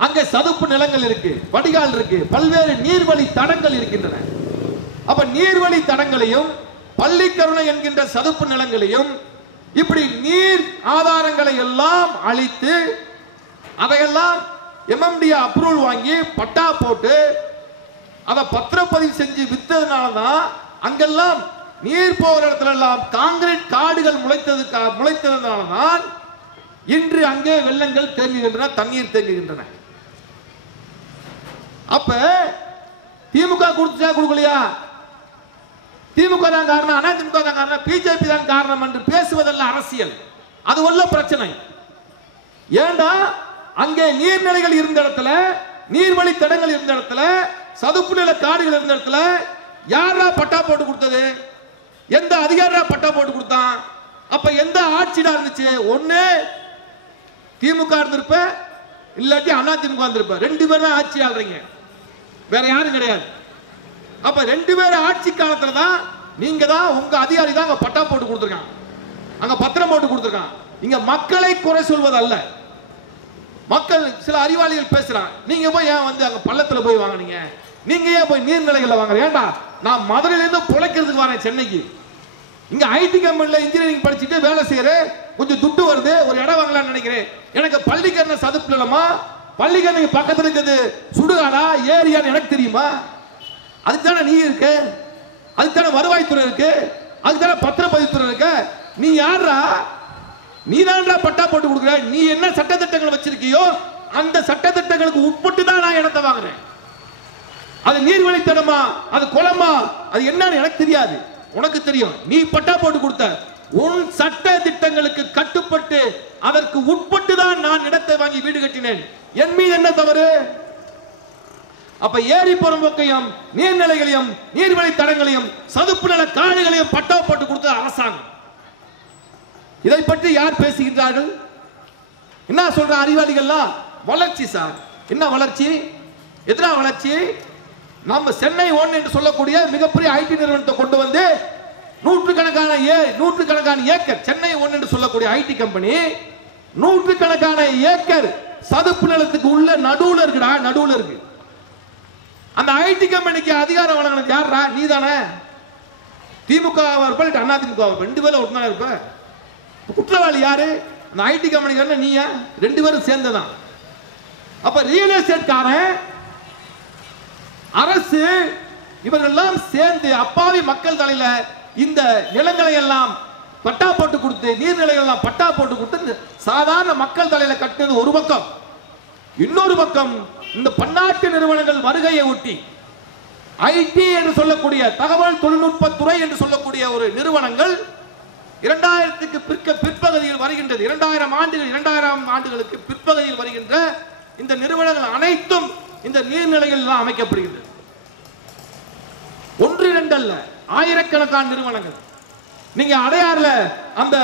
அங்க சதுப்பு நிலங்கள் இருக்கு, வடிகால் இருக்கு, பல்வேறு நீர்வழி தடங்கள் இருக்கின்றன. அப்ப நீர்வழி தடங்களையும் பள்ளிக்கரணை என்கின்ற சதுப்பு நிலங்களையும் இப்படி நீர் ஆதாரங்களை எல்லாம் அழித்து அதையெல்லாம் MMD அப்ரூவல் வாங்கி பட்டா போட்டு அதை பத்திரப்பதிவு செஞ்சு வித்ததுனாலதான் அங்கெல்லாம் நீர் போகிற இடத்துல எல்லாம் காங்கிரீட் காடுகள் முளைத்ததுனாலதான் இன்று அங்கே வெள்ளங்கள் தேங்குகின்றன, தண்ணீர் தேங்குகின்றன. அப்ப திமுக கொடுத்தா கொடுக்கலையா, திமுக தான் காரணம், அதிமுக தான் காரணம், பிஜேபி தான் காரணம் என்று பேசுவதல்ல அரசியல், அது உள்ள பிரச்சனை. ஏண்டா அங்கே நீர்நிலைகள் இருந்த இடத்துல, நீர்வழி தடங்கள் இருந்த இடத்துல, சதுப்பு நில காடுகள் இருந்த இடத்துல யாரா பட்டா போட்டு கொடுத்தது, எந்த அதிகாரா பட்டா போட்டு கொடுத்தான்? அப்ப எந்த ஆட்சியா இருந்துச்சு? ஒண்ணு திமுக இருந்திருப்ப, இல்லாட்டி அதிமுக இருந்திருப்ப, 2 பேரும் தான் ஆட்சி ஆள்றீங்க, வேற யாரும் கிடையாது. அப்ப 2 பேரும் ஆட்சி காலத்துல தான் நீங்க தான், உங்க அதிகாரி தான் அங்க பட்டா போட்டு கொடுத்துருக்கான், அங்க பத்திரம் போட்டு கொடுத்துருக்கான். இங்க மக்களை குறை சொல்வது அல்ல. மக்கள் சில அறிவாளிகள் பேசுறான், நீங்க போய் ஏன் வந்து அங்க பள்ளத்துல போய் வாங்கினீங்க, நீங்க ஏன் போய் நீர்நிலைகள்ல வாங்குறீங்க? ஏண்டா நான் மதுரையில இருந்து பிழைக்கிறதுக்கு வரேன் சென்னைக்கு, இங்க ஐடி கம்பெனில இன்ஜினியரிங் படிச்சுட்டு வேலை செய்யறேன், கொஞ்சம் துட்டு வருது, ஒரு இடம் வாங்கலாம்னு நினைக்கிறேன், எனக்கு பள்ளிக்கரணை சதுப்பு நிலமா, பள்ளிக்கரணைக்கு பக்கத்துல இருக்குது சுடுகாடா ஏரியான்னு எனக்கு தெரியுமா? அதுக்குதானே நீ இருக்கு, அதுக்குதானே வருவாய்த்துறை இருக்கு, அதுக்குதானே பத்திரப்பதிவுத்துறை இருக்கு. நீ யாரா? நீ தான்டா பட்டா போட்டு கொடுக்குற. நீ என்ன சட்டத்திட்டங்கள் வச்சிருக்கியோ அந்த சட்டத்திட்டங்களுக்கு உட்பட்டு தான் நான் இடத்தை வாங்குறேன். அது நீர்வழித்தடமா, அது குளமா, அது என்னன்னு எனக்கு தெரியாது, உனக்கு தெரியும். நீ பட்டா போட்டு கொடுத்த உன் சட்ட திட்டங்களுக்கு கட்டுப்பட்டு அதற்கு உட்பட்டு தான் நான் இடத்தை வாங்கி வீடு கட்டினேன். என் மீது என்ன தவறு? அப்ப ஏரி புறம்போக்கையும் நீர்நிலைகளையும் நீர்வழி தடங்களையும் சதுப்பு நில காடுகளையும் பட்டா போட்டு கொடுத்த அரசாங்கம். இதை பற்றி யார் பேசுகின்றார்கள்? என்ன சொல்ற அறிவாளிகள்லாம்? வளர்ச்சி சார். என்ன வளர்ச்சி? எதிரா வளர்ச்சி? நம்ம சென்னை 1 என்று சொல்லக்கூடிய மிகப்பெரிய ஐடி நிறுவனத்தை கொண்டு வந்து நூற்றுக்கணக்கான ஏக்கர், சென்னை 1 என்று சொல்லக்கூடிய ஐடி கம்பெனி நூற்றுக்கணக்கான ஏக்கர் சதுப்பு நிலத்துக்கு உள்ள நடுவுல இருக்குடா, நடுவுல இருக்கு. அந்த ஐடி கம்பெனிக்கு அதிகாரம் வழங்கினது யாரா? நீ தானே. திமுக இருப்ப, அதிமுக 2 பேரும் ஒருத்தானே இருப்ப. குற்றவாளி யாரு? அந்த ஐடி கம்பெனிக்காரன் நீயா? 2 பேரும் சேர்ந்ததான். அப்ப ரியல் எஸ்டேட் காரன் அரசு இவர்கள்லாம் சேர்ந்து அப்பாவி மக்கள் தலையில இந்த நிலங்களை எல்லாம் பட்டா போட்டு கொடுத்து, நீர்நிலைகள் எல்லாம் பட்டா போட்டு கொடுத்து சாதாரண மக்கள் தலையில கட்டினது ஒரு பக்கம். இன்னொரு பக்கம் இந்த பன்னாட்டு நிறுவனங்கள் வருகையை ஒட்டி ஐடி என்று சொல்லக்கூடிய தகவல் தொழில்நுட்ப துறை என்று சொல்லக்கூடிய ஒரு நிறுவனங்கள் 2000க்கு பிற்பகுதியில் வருகின்றது. 2000 ஆண்டுகளுக்கு பிற்பகுதியில் வருகின்ற இந்த நிறுவனங்கள் அனைத்தும் இந்த நீர்நிலைகள் எல்லாம் அமைக்கப்படுகின்றது. ஒன்று இரண்டு அல்ல, ஆயிரக்கணக்கான நிறுவனங்கள். நீங்க அடையாறுல அந்த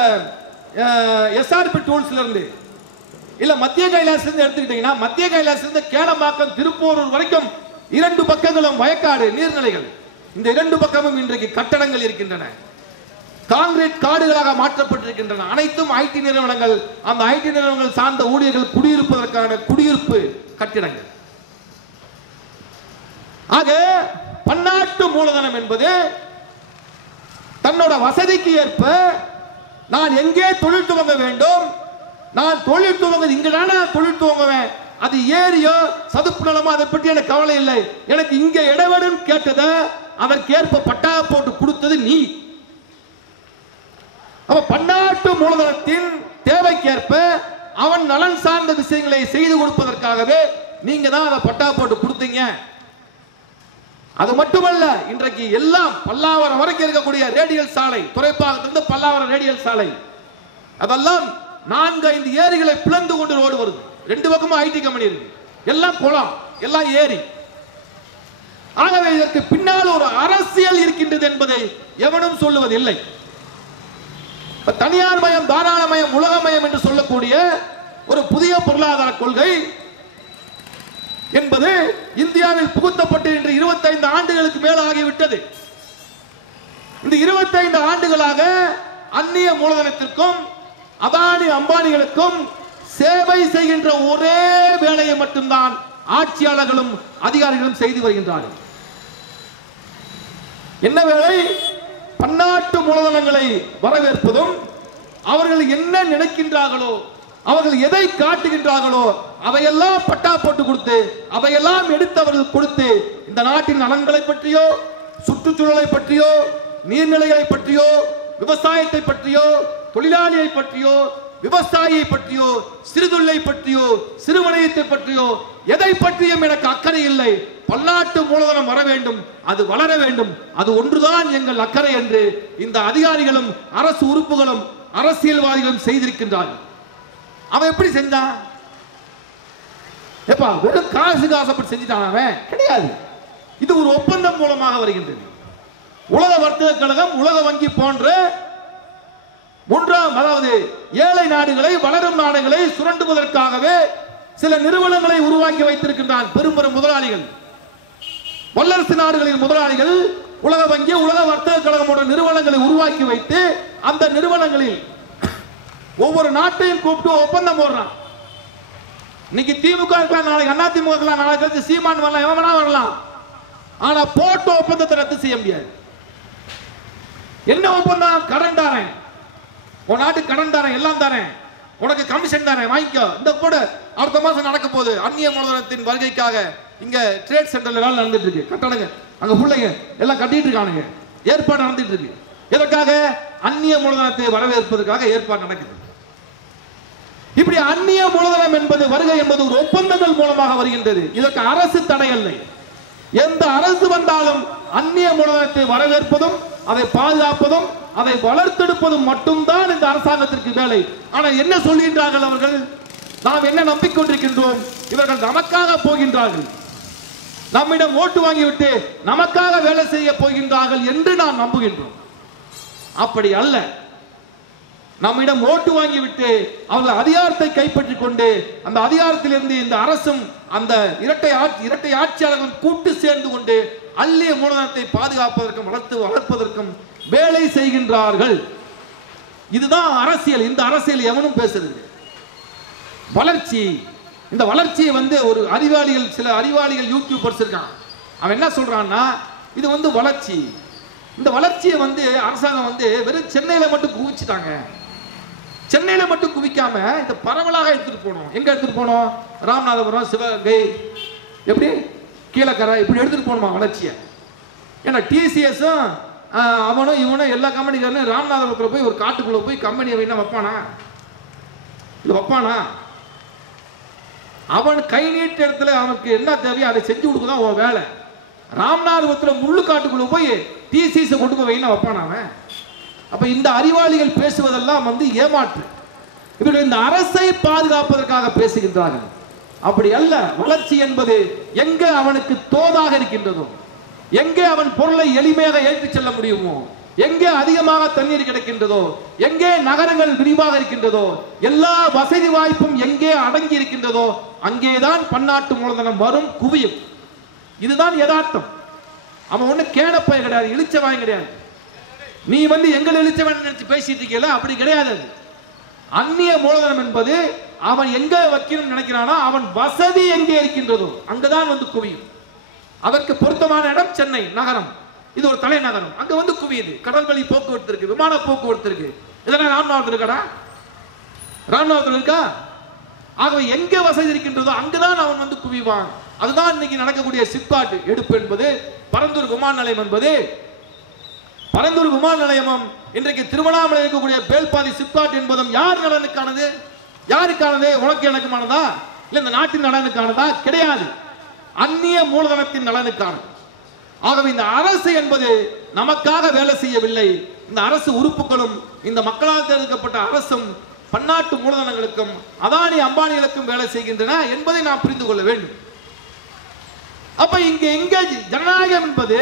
எஸ்ஆர்பி டூல்ஸ்ல இருந்து இல்ல மத்திய கைலாஸ் இருந்து எடுத்துக்கிட்டீங்கன்னா, மத்திய கைலாஸ் இருந்து கேளம்பாக்கம் திருப்பூரூர் வரைக்கும் 2 பக்கங்களும் வயக்காடு நீர்நிலைகள். இந்த 2 பக்கமும் இன்றைக்கு கட்டடங்கள் இருக்கின்றன, கான்கிரீட் காடுகளாக மாற்றப்பட்டிருக்கின்றன. அனைத்தும் ஐடி நிறுவனங்கள். அந்த ஐடி நிறுவனங்கள் சார்ந்த ஊழியர்கள் குடியிருப்பதற்கான குடியிருப்பு கட்டிடங்கள். ஆக பன்னாட்டு மூலதனம் என்பது தன்னோட வசதிக்கு ஏற்ப நான் எங்கே தொழில் துவங்க வேண்டும், நான் தொழில் துவங்க இங்கதான தொழில் துவங்குவேன், அது ஏரியோ சதுப்பு நிலமோ அதை பற்றி எனக்கு கவலை இல்லை, எனக்கு இங்க இடவேடும் கேட்டத அதற்கேற்ப பட்டா போட்டு கொடுத்தது நீ. அப்ப பன்னாட்டு மூலதனத்தின் தேவைக்கேற்ப அவன் நலன் சார்ந்த விஷயங்களை செய்து கொடுப்பதற்காகவே நீங்க தான் அதை பட்டா போட்டு கொடுத்தீங்க. அது மட்டுமல்ல, இன்றைக்கு எல்லாம் பல்லாவரம் வரைக்கும் இருக்கக்கூடிய ரேடியல் சாலை, துறைப்பாகத்திலிருந்து பல்லாவரம் ரேடியல் சாலை, அதெல்லாம் 4-5 ஏரிகளை பிளந்து கொண்டு ரோடு வருது. 2 பக்கமும் ஐடி கம்பெனி இருக்கு, எல்லாம் குளம், எல்லாம் ஏரி. ஆகவே இதற்கு பின்னால் ஒரு அரசியல் இருக்கின்றது என்பதை எவனும் சொல்லுவதில்லை. தனியார் மயம், தாராளமயம், உலகமயம் என்று சொல்லக்கூடிய ஒரு புதிய பொருளாதார கொள்கை என்பது இந்தியாவில் புகுத்தப்பட்டு இன்று 25 ஆண்டுகளுக்கு மேல் ஆகிவிட்டது. இந்த 25 ஆண்டுகளாக அந்நிய மூலதனத்திற்கும் அதானி அம்பானிகளுக்கும் சேவை செய்கின்ற ஒரே வேலையை மட்டும்தான் ஆட்சியாளர்களும் அதிகாரிகளும் செய்து வருகின்றார்கள். என்ன வேலை? பன்னாட்டு மூலதனங்களை வரவேற்பதும், அவர்கள் என்ன நினைக்கின்றார்களோ, அவர்கள் எதை காட்டுகின்றார்களோ அவையெல்லாம் பட்டா போட்டு கொடுத்து, அவையெல்லாம் எடுத்து அவர்கள் கொடுத்து, இந்த நாட்டின் நலன்களை பற்றியோ, சுற்றுச்சூழலை பற்றியோ, நீர்நிலைகளை பற்றியோ, விவசாயத்தை பற்றியோ, தொழிலாளியை பற்றியோ, விவசாயியை பற்றியோ, சிறுதொழிலை பற்றியோ, சிறுவணிகத்தை பற்றியோ எதை பற்றியும் எனக்கு அக்கறை இல்லை. பன்னாட்டு மூலதனம் வர வேண்டும், அது வளர வேண்டும், அது ஒன்றுதான் எங்கள் அக்கறை என்று இந்த அதிகாரிகளும் அரசு உறுப்புகளும் அரசியல்வாதிகளும் செய்திருக்கின்றார்கள். அவன் எப்படி செஞ்சான்? எப்பா வெறும் காசுக்கு ஆசைப்பட்டு செஞ்சுட்டான் அவன் கிடையாது. இது ஒரு ஒப்பந்தம் மூலமாக வருகின்றது. உலக வர்த்தக கழகம், உலக வங்கி போன்ற அதாவது ஏழை நாடுகளை, வளரும் நாடுகளை சுரண்டுவதற்காகவே சில நிறுவனங்களை உருவாக்கி வைத்திருக்கின்றான் பெரும் முதலாளிகள். வல்லரசு நாடுகளின் முதலாளிகள் உலக வங்கி, உலக வர்த்தக கழகம் போன்ற நிறுவனங்களை உருவாக்கி வைத்து அந்த நிறுவனங்களில் ஒவ்வொரு நாட்டையும் கூப்பிட்டு ஒப்பந்தம் போடுறான். இன்னைக்கு திமுக இருக்கலாம், நாளைக்கு அண்ணா திமுக இருக்கலாம், நாளைக்கு சீமான் வரலாம், எவன் வேணா வரலாம். ஆனா போட்ட ஒப்பந்தத்தை ரத்து செய்ய முடியாது. என்ன ஒப்பந்தம்? கடன் தாரேன், உன் நாட்டுக்கு கடன் தாரேன், எல்லாம் தாரேன், உனக்கு கமிஷன் தாரேன், வாங்கிக்கோ. இந்த கூட அடுத்த மாசம் நடக்க போகுது அந்நிய மூலதனத்தின் வருகைக்காக இங்க ட்ரேட் சென்டர்ல வேலை நடந்துட்டு இருக்கு. கட்டணுங்க, அங்க பிள்ளைங்க எல்லாம் கட்டிட்டு இருக்கானுங்க, ஏற்பாடு நடந்துட்டு இருக்கு. எதற்காக? அந்நிய மூலதனத்தை வரவேற்பதற்காக ஏற்பாடு நடக்குது. இப்படி அந்நிய மூலதனம் என்பது, வருகை என்பது ஒரு ஒப்பந்தங்கள் மூலமாக வருகின்றது. இதற்கு அரசு தடை இல்லை. எந்த அரசு வந்தாலும் அந்நிய மூலதனத்தை வரவேற்பதும், அதை பாதுகாப்பதும், அதை வளர்த்தெடுப்பதும் மட்டும்தான் இந்த அரசாங்கத்திற்கு வேலை. ஆனால் என்ன சொல்கின்றார்கள் அவர்கள்? நாம் என்ன நம்பிக்கொண்டிருக்கின்றோம்? இவர்கள் நமக்காக போகின்றார்கள், நம்மிடம் ஓட்டு வாங்கிவிட்டு நமக்காக வேலை செய்ய போகின்றார்கள் என்று நாம் நம்புகின்றோம். அப்படி அல்ல. நம்மிடம் ஓட்டு வாங்கிவிட்டு அவர்கள் அதிகாரத்தை கைப்பற்றிக் கொண்டு அந்த அதிகாரத்திலிருந்து இந்த அரசும் அந்த இரட்டை ஆட்சியாளர்களும் கூட்டு சேர்ந்து கொண்டு அந்நிய மூலதனத்தை பாதுகாப்பதற்கும் வளர்ப்பதற்கும் வேலை செய்கின்றார்கள். இதுதான் அரசியல். இந்த அரசியல் எவனும் பேசுறது வளர்ச்சி. இந்த வளர்ச்சியை ஒரு அறிவாளிகள், சில அறிவாளிகள் யூடியூபர்ஸ் இருக்கான், அவன் என்ன சொல்றான்னா இது வளர்ச்சி. இந்த வளர்ச்சியை அரசாங்கம் வெறும் சென்னையில மட்டும் குவிச்சுட்டாங்க. சென்னையில மட்டும் குவிக்காம இந்த பரவலாக எடுத்துட்டு போனோம். எங்க எடுத்துட்டு போனோம்? ராமநாதபுரம், சிவகங்கை, எப்படி கீழக்கரை, இப்படி எடுத்துட்டு போனோமா வளர்ச்சியை? ஏன்னா டிசிஎஸும் அவனும் இவனும் எல்லா கம்பெனிக்காரனும் ராமநாதபுரத்தில் போய் ஒரு காட்டுக்குள்ளே போய் கம்பெனியை வைனா வைப்பானா? இல்லை வைப்பானா? அவன் கை நீட்ட இடத்துல அவனுக்கு என்ன தேவையோ அதை செஞ்சு கொடுக்குதான் உன் வேலை. ராமநாதபுரத்தில் முள்ளு காட்டுக்குள்ளே போய் டிசிஎஸை கொண்டு போய் வைனா வைப்பானா அவன்? அப்போ இந்த அறிவாளிகள் பேசுவதெல்லாம் ஏமாற்று. இவர்கள் இந்த அரசை பாதுகாப்பதற்காக பேசுகின்றார்கள். அப்படி அல்ல. வளர்ச்சி என்பது எங்கே அவனுக்கு தோதாக இருக்கின்றதோ, எங்கே அவன் பொருளை எளிமையாக ஏற்றிச் செல்ல முடியுமோ, எங்கே அதிகமாக தண்ணீர் கிடைக்கின்றதோ, எங்கே நகரங்கள் விரிவாக இருக்கின்றதோ, எல்லா வசதி வாய்ப்பும் எங்கே அடங்கி இருக்கின்றதோ அங்கேதான் பன்னாட்டு மூலதனம் வரும், குவியும். இதுதான் யதார்த்தம். அவன் ஒண்ணு கேடப்பய கிடையாது, இழிச்சவாய் கிடையாது. நீ எங்களை இழிச்சவன் நினைச்சு பேசிட்டு இருக்கல, அப்படி கிடையாது. அந்நிய மூலதனம் என்பது அவன் எங்க வைக்கணும்னு நினைக்கிறானோ, அவன் வசதி எங்கே இருக்கின்றதோ அங்கதான் குவியும். அதற்கு பொருத்தமான இடம் சென்னை நகரம். இது ஒரு தலைநகரம். அங்க குவியுது. கடல் வழி போக்குவரத்து இருக்கு, விமான போக்குவரத்து இருக்கு. இதெல்லாம் ராமநாதபுரத்தில் இருக்கா? ராமநாதபுரத்தில் இருக்கா? ஆகவே எங்க வசதி இருக்கின்றதோ அங்குதான் அவன் குவிவான். அதுதான் இன்னைக்கு நடக்கக்கூடிய சிப்காட் எடுப்பு என்பது, பரந்தூர் விமான நிலையம் என்பது. பரந்தூர் விமான நிலையமும் இன்றைக்கு திருவண்ணாமலை இருக்கக்கூடிய பேல்பாதி சிப்காட் என்பதும் யார் நலனுக்கானது? யாருக்கானது? உனக்கு எனக்குமானதா? இல்ல இந்த நாட்டின் நலனுக்கானதா? கிடையாது. அந்நிய மூலதனத்தின் நலனுக்கானது. ஆகவே இந்த அரசு என்பது நமக்காக வேலை செய்யவில்லை. இந்த அரசு உறுப்புகளும் இந்த மக்களால் தேர்ந்தெடுக்கப்பட்ட அரசும் பன்னாட்டு மூலதனங்களுக்கும் அதானி அம்பானிகளுக்கும் வேலை செய்கின்றன என்பதை நாம் புரிந்து கொள்ள வேண்டும். அப்ப இங்க எங்க ஜனநாயகம் என்பது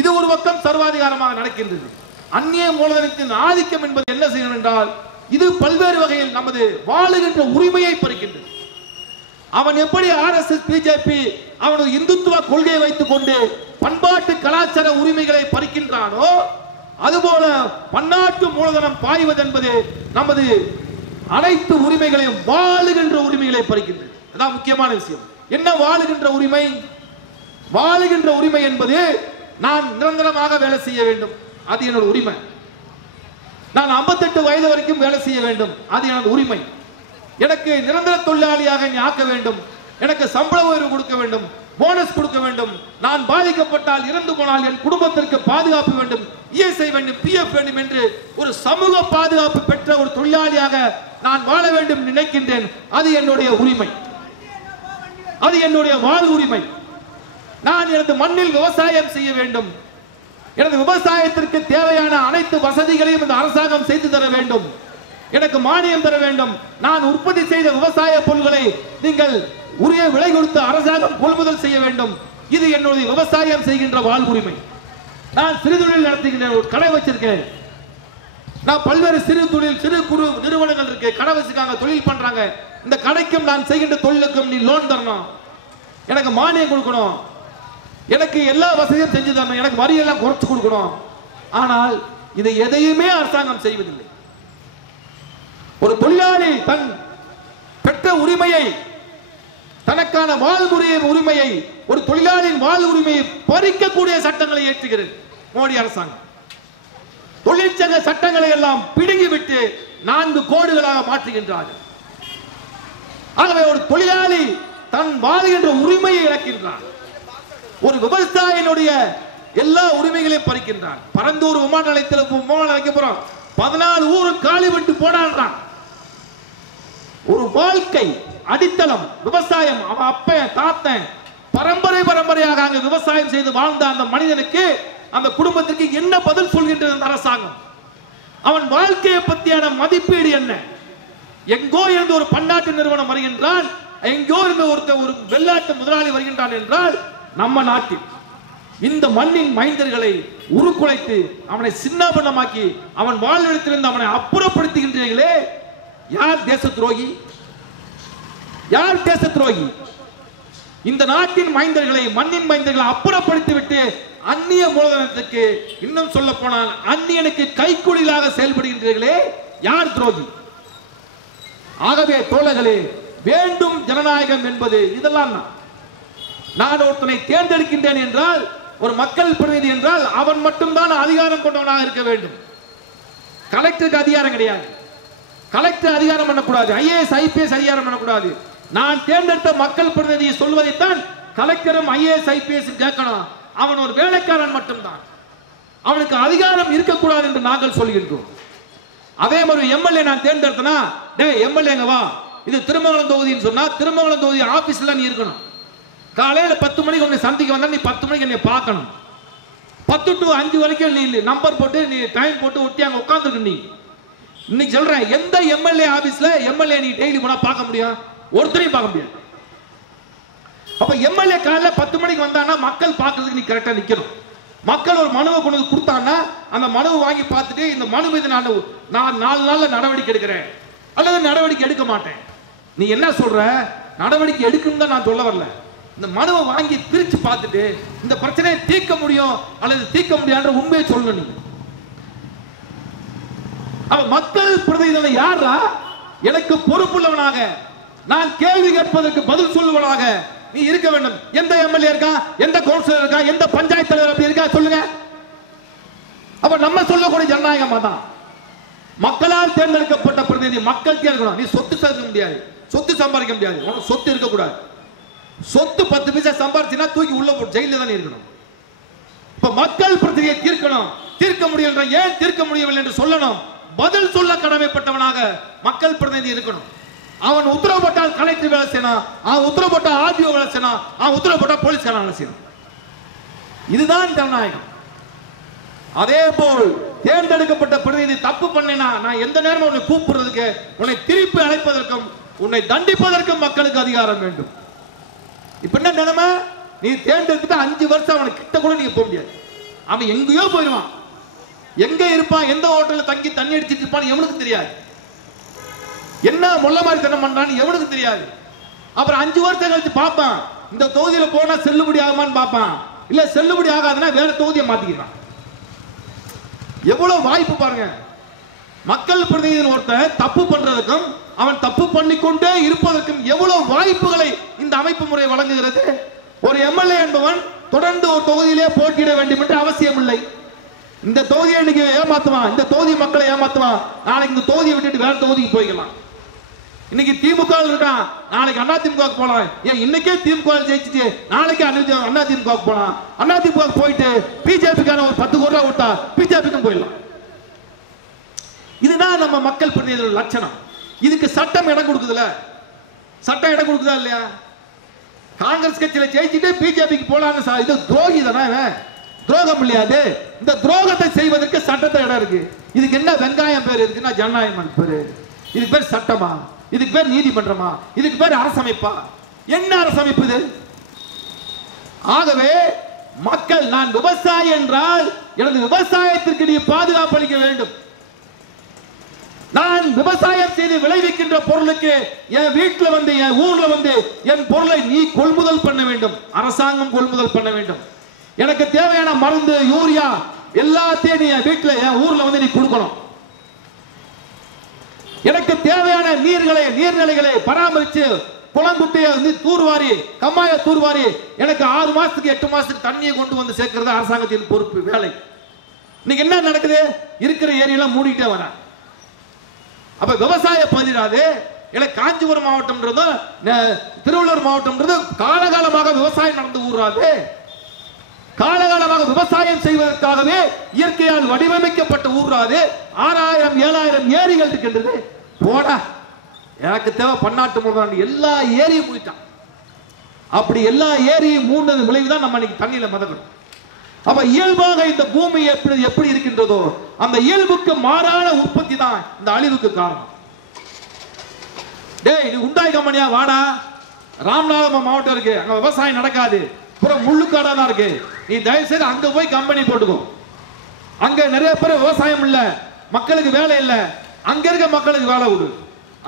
இது ஒரு பக்கம் சர்வாதிகாரமாக நடக்கின்றது. அந்நிய மூலதனத்தின் ஆதிக்கம் என்பது என்ன செய்யணும் என்றால், இது பல்வேறு வகையில் நமது வாழுகின்ற உரிமையை பறிக்கின்றது. அவன் எப்படி RSS பிஜேபி அவனது இந்துத்துவ கொள்கையை வைத்துக் கொண்டு பண்பாட்டு கலாச்சார உரிமைகளை பறிக்கின்றானோ, அதுபோல பன்னாட்டு மூலதனம் பாய்வது என்பது நமது அனைத்து உரிமைகளையும், வாழுகின்ற உரிமைகளை பறிக்கின்றது. அதான் முக்கியமான விஷயம். என்ன வாழுகின்ற உரிமை? வாழுகின்ற உரிமை என்பது நான் நிரந்தரமாக வேலை செய்ய வேண்டும், அது என்னோட உரிமை. நான் 58 வயது வரைக்கும் வேலை செய்ய வேண்டும், அது எனது உரிமை. எனக்கு நிரந்தர தொழிலாளியாக நீ ஆக்க வேண்டும், எனக்கு சம்பள உயர்வு கொடுக்க வேண்டும், போனஸ் கொடுக்க வேண்டும், நான் பாதிக்கப்பட்டால் இறந்து போனால் என் குடும்பத்திற்கு பாதுகாப்பு வேண்டும், ESI வேண்டும், PF வேண்டும் என்று ஒரு சமூக பாதுகாப்பு பெற்ற ஒரு தொழிலாளியாக நான் வாழ வேண்டும் நினைக்கின்றேன். அது என்னுடைய உரிமை, அது என்னுடைய வாழ் உரிமை. நான் எனது மண்ணில் விவசாயம் செய்ய வேண்டும், எனது விவசாயத்திற்கு தேவையான அனைத்து வசதிகளையும் இந்த அரசாங்கம் செய்து தர வேண்டும், எனக்கு மானியம் தர வேண்டும், நான் உற்பத்தி செய்த விவசாய பொருட்களை நீங்கள் உரிய விலை கொடுத்து அரசாங்கம் கொள்முதல் செய்ய வேண்டும். இது என்னுடைய விவசாயம் செய்கின்ற வாழ்வுரிமை. நான் சிறு தொழில் நடத்துகின்றேன், ஒரு கடை வச்சிருக்கேன். நான் பல்வேறு சிறு தொழில், சிறு குறு நிறுவனங்கள் இருக்கு, கடை வச்சிருக்காங்க, தொழில் பண்றாங்க. இந்த கடைக்கும் நான் செய்கின்ற தொழிலுக்கும் நீ லோன் தரணும், எனக்கு மானியம் கொடுக்கணும், எனக்கு எல்லா வசதியும் செஞ்சு தரணும், எனக்கு வரியெல்லாம் குறைச்சு கொடுக்கணும். ஆனால் இதை எதையுமே அரசாங்கம் செய்வதில்லை. ஒரு தொழிலாளி தன் பெற்ற உரிமையை, தனக்கான வாழ்முறை உரிமையை, ஒரு தொழிலாளியின் வாழ் உரிமையை பறிக்கக்கூடிய சட்டங்களை ஏற்றுகிறது மோடி அரசாங்கம். தொழிற்சங்க சட்டங்களை எல்லாம் பிடுங்கிவிட்டு 4 கோடுகளாக மாற்றுகின்றார்கள். ஆகவே ஒரு தொழிலாளி தன் வாழ்கின்ற உரிமையை இழக்கின்றான். ஒரு விவசாயினுடைய எல்லா உரிமைகளையும் பறிக்கின்றான். பரந்தூர் விமான நிலையத்தில் விமான நிலைக்க போறோம், 14 ஊர் காலி விட்டு போனான். ஒரு வாழ்க்கை அடித்தளம் விவசாயம். அவன் அப்ப தாத்தன் பரம்பரை பரம்பரையாக அங்க விவசாயம் செய்து வாழ்ந்த அந்த மனிதனுக்கு, அந்த குடும்பத்திற்கு என்ன பதில் சொல்கின்றது அந்த அரசாங்கம்? அவன் வாழ்க்கையை பற்றியான மதிப்பீடு என்ன? எங்கோ இருந்து ஒரு பன்னாட்டு நிறுவனம் வருகின்றான், எங்கோ இருந்து ஒரு வெள்ளாட்டு முதலாளி வருகின்றான் என்றால், நம்ம நாட்டில் இந்த மண்ணின் மைந்தர்களை உருக்குலைத்து அவனை சின்னாபன்னமாக்கி அவன் வாழ்விடத்திலிருந்து அவனை அப்புறப்படுத்துகின்றீர்களே, யார் தேச துரோகி? யார் தேச துரோகி? இந்த நாட்டின் மைந்தர்களை, மண்ணின் மைந்தர்களை அப்புறப்படுத்திவிட்டு அந்நிய மூலதனத்துக்கு, இன்னும் சொல்ல போனால் அந்நியனுக்கு கைக்கூலிகளாக செயல்படுகின்றீர்களே, யார் துரோகி? ஆகவே தோழர்களே, வேண்டும் ஜனநாயகம் என்பது இதெல்லாம். நான் ஒருத்தனை தேர்ந்தெடுக்கின்றேன் என்றால், ஒரு மக்கள் பிரதிநிதி என்றால் அவன் மட்டும்தான் அதிகாரம் கொண்டவனாக இருக்க வேண்டும். கலெக்டருக்கு அதிகாரம் கிடையாது. கலெக்டர் அதிகாரம் பண்ணக்கூடாது, IAS IPS அதிகாரம் பண்ணக்கூடாது. நான் தேர்ந்தெடுத்த மக்கள் பிரதிநிதியை சொல்வதைத்தான் கலெக்டரும் IAS IPS கேட்கணும். அவன் ஒரு வேலைக்காரன் மட்டும்தான். அவனுக்கு அதிகாரம் இருக்கக்கூடாது என்று நாங்கள் சொல்கின்றோம். அதே மாதிரி எம்எல்ஏ நான் தேர்ந்தெடுத்தனா, டேய் எம்எல்ஏங்க வா, இது திருமங்கலம் தொகுதின்னு சொன்னா திருமங்கலம் தொகுதி ஆபீஸ்ல நீ இருக்கணும். காலையில 10 மணிக்கு உன்னை சந்திக்க வந்தா நீ 10 மணிக்கு என்னை பார்க்கணும். 10 to 5 வரைக்கும் நீ நம்பர் போட்டு நீ டைம் போட்டு ஒட்டி அங்க உட்கார்ந்துருக்கு. நீ இன்னைக்கு சொல்றேன், எந்த எம்எல்ஏ ஆபீஸ்ல எம்எல்ஏ நீ டெய்லி போனா பார்க்க முடியும்? ஒருத்தரையும் பார்க்க முடியாது. அப்ப எம்எல்ஏ காலையில 10 மணிக்கு வந்தானா மக்கள் பார்க்கிறதுக்கு நீ கரெக்டா நிக்கணும். மக்கள் ஒரு மனுவை கொண்டு கொடுத்தாங்கன்னா அந்த மனுவை வாங்கி பார்த்துட்டு இந்த மனு மீது நான் 4 நாள்ல நடவடிக்கை எடுக்கிறேன் அல்லது நடவடிக்கை எடுக்க மாட்டேன். நீ என்ன சொல்ற? நடவடிக்கை எடுக்கணும் தான் நான் சொல்ல வரல. இந்த மனுவை வாங்கி பிரிச்சு பார்த்துட்டு இந்த பிரச்சனையை தீர்க்க முடியும் அல்லது தீர்க்க முடியாதுன்ற உண்மையை சொல்லணும். நீங்க அவ மக்கள் பிரதிநிதிகள் யாரா? எனக்கு பொறுப்புள்ளவனாக நான் கேள்வி கேட்பதற்கு பதில் சொல்லுவனாக நீ இருக்க வேண்டும். எந்த எம்எல்ஏ இருக்கா, எந்த கவுன்சிலர் இருக்கா, எந்த பஞ்சாயத்து தலைவர் அப்படி இருக்கா சொல்லுங்க. அப்ப நம்ம சொல்லக்கூடிய ஜனநாயகமா தான் மக்களால் தேர்ந்தெடுக்கப்பட்ட பிரதிநிதி மக்கள் இருக்கணும். நீ சொத்து சேர்க்க முடியாது, சொத்து சம்பாதிக்க முடியாது, உனக்கு சொத்து இருக்கக்கூடாது. சொத்து 10 பைசா சம்பாதிச்சுனா தூக்கி உள்ள போட்டு ஜெயில தான் இருக்கணும். இப்ப மக்கள் பிரச்சனையை தீர்க்கணும். தீர்க்க முடியல, ஏன் தீர்க்க முடியவில்லை என்று சொல்லணும். பதில் சொல்ல கடமைப்பட்டவனாக மக்கள் பிரதிநிதி இருக்கணும். அவன் உத்தரவு போட்டால் கலெக்டர் வேலை செய்யணும், அவன் உத்தரவு போட்டால் ஆர்டிஓ வேலை செய்யணும், அவன் உத்தரவு போட்டால் போலீஸ்காரன் வேலை செய்யணும். இதுதான் ஜனநாயகம். அதே போல் தேர்ந்தெடுக்கப்பட்ட பிரதிநிதி தப்பு பண்ணினா நான் எந்த நேரமும் உன்னை கூப்பிடுறதுக்கு, உன்னை திருப்பி அழைப்பதற்கும், உன்னை தண்டிப்பதற்கும் மக்களுக்கு அதிகாரம் வேண்டும். இப்ப என்ன நிலைமை? நீ தேர்ந்தெடுத்துட்டு 5 வருஷம் அவனுக்கு கிட்ட கூட நீங்க போக முடியாது. அவன் எங்கேயோ போயிடுவான். எங்க இருப்பான், எந்த ஹோட்டல்ல தங்கி தண்ணி அடிச்சிட்டு இருப்பான்னு எவனுக்கு தெரியாது. என்ன முள்ள மாதிரி தனம் பண்றான்னு எவனுக்கு தெரியாது. அப்புறம் 5 வருஷம் கழிச்சு பார்ப்பான், இந்த தொகுதியில போனா செல்லுபடி ஆகுமான்னு பார்ப்பான். இல்ல செல்லுபடி ஆகாதுன்னா வேற தொகுதியை மாத்திக்கிறான். எவ்வளவு வாய்ப்பு பாருங்க. மக்கள் பிரதிநிதி ஒருத்தர் தப்பு பண்றதுக்கும் அவன் தப்பு பண்ணிக்கொண்டே இருப்பதற்கும் எவ்வளவு வாய்ப்புகளை இந்த அமைப்பு முறை வழங்குகிறது. ஒரு எம்எல்ஏ என்பவன் தொடர்ந்து ஒரு தொகுதியிலே போட்டியிட வேண்டும் என்று அவசியம் இல்லை. இந்த தொகுதியை இன்னைக்கு ஏமாத்துவான், இந்த தொகுதி மக்களை ஏமாத்துவான், நாளைக்கு இந்த தொகுதியை விட்டுட்டு வேற தொகுதிக்கு போய்க்கலாம். இன்னைக்கு திமுக இருக்கான், நாளைக்கு அதிமுக போலாம். ஏன் இன்னைக்கே திமுக ஜெயிச்சுட்டு நாளைக்கு அதிமுக போலாம். அதிமுக போயிட்டு பிஜேபிக்கான ஒரு 10 கோடி ரூபாய் விட்டா பிஜேபிக்கும் போயிடலாம். இதுதான் நம்ம மக்கள் பிரதிநிதிகள் லட்சணம். இதுக்கு சட்டம் இடம் கொடுக்குதுல, சட்டம் இடம் கொடுக்குதா இல்லையா? காங்கிரஸ் கட்சியில ஜெயிச்சுட்டு பிஜேபிக்கு போலான்னு இது துரோகி தானே, துரோகம் இல்லையாது. இந்த துரோகத்தை செய்வதற்கு சட்டத்தை இடம் இருக்கு. இதுக்கு என்ன வெங்காயம் பேர் இருக்குன்னா ஜனநாயகம் பேரு. இதுக்கு பேர் சட்டமா? இதுக்கு பேர் நீதிமன்றமா? இதுக்கு பேர் அரசமைப்பா? என்ன அரசமைப்பு இது? ஆகவே மக்கள், நான் விவசாயி என்றால் எனது விவசாயத்திற்கு நீ பாதுகாப்பு அளிக்க வேண்டும். நான் விவசாயம் செய்து விளைவிக்கின்ற பொருளுக்கு என் வீட்டில் வந்து என் ஊர்ல வந்து என் பொருளை நீ கொள்முதல் பண்ண வேண்டும். அரசாங்கம் கொள்முதல் பண்ண வேண்டும். எனக்கு தேவையான மருந்து, யூரியா எல்லாத்தையும் நீ என் வீட்டில் என் ஊர்ல வந்து நீ கொடுக்கணும். எனக்கு தேவையான நீர்நிலைகளை பராமரித்து குளங்குட்டையை வந்து தூர்வாரி, கம்மாய தூர்வாரி எனக்கு 6 மாசத்துக்கு 8 மாசத்துக்கு தண்ணியை கொண்டு வந்து சேர்க்கிறது அரசாங்கத்தின் பொறுப்பு, வேலை. இன்னைக்கு என்ன நடக்குது? இருக்கிற ஏரியெல்லாம் மூடிட்டே வர. அப்ப விவசாய பதிராது. காஞ்சிபுரம் மாவட்டம்ன்றதும் திருவள்ளூர் மாவட்டம்ன்றது காலகாலமாக விவசாயம் நடந்து ஊராது. காலகாலமாக விவசாயம் செய்வதற்காகவே இயற்கையால் வடிவமைக்கப்பட்ட ஊராது. 6000 7000 ஏரிகள் இருக்கின்றது. போடா, எனக்கு தேவை பன்னாட்டு மூலம் எல்லா ஏரியும் மூடிட்டான். அப்படி எல்லா ஏரியும் மூடினது விளைவுதான் நம்ம இன்னைக்கு தண்ணியில மிதக்கணும். அப்ப இயல்பாக இந்த பூமி எப்படி இருக்கின்றதோ அந்த இயல்புக்கு மாறான உற்பத்தி தான் இந்த அழிவுக்கு காரணம். டேய், இது உண்டாய் கம்பெனியா? வாடா, ராமநாதபுரம் மாவட்டம் இருக்கு, அங்க விவசாயம் நடக்காது, புறம் முள்ளுக்காடா தான் இருக்கு. நீ தயவு செய்து அங்க போய் கம்பெனி போட்டுக்கோ. அங்க நிறைய பேர் விவசாயம் இல்ல, மக்களுக்கு வேலை இல்ல, அங்க இருக்க மக்களுக்கு வேலை விடு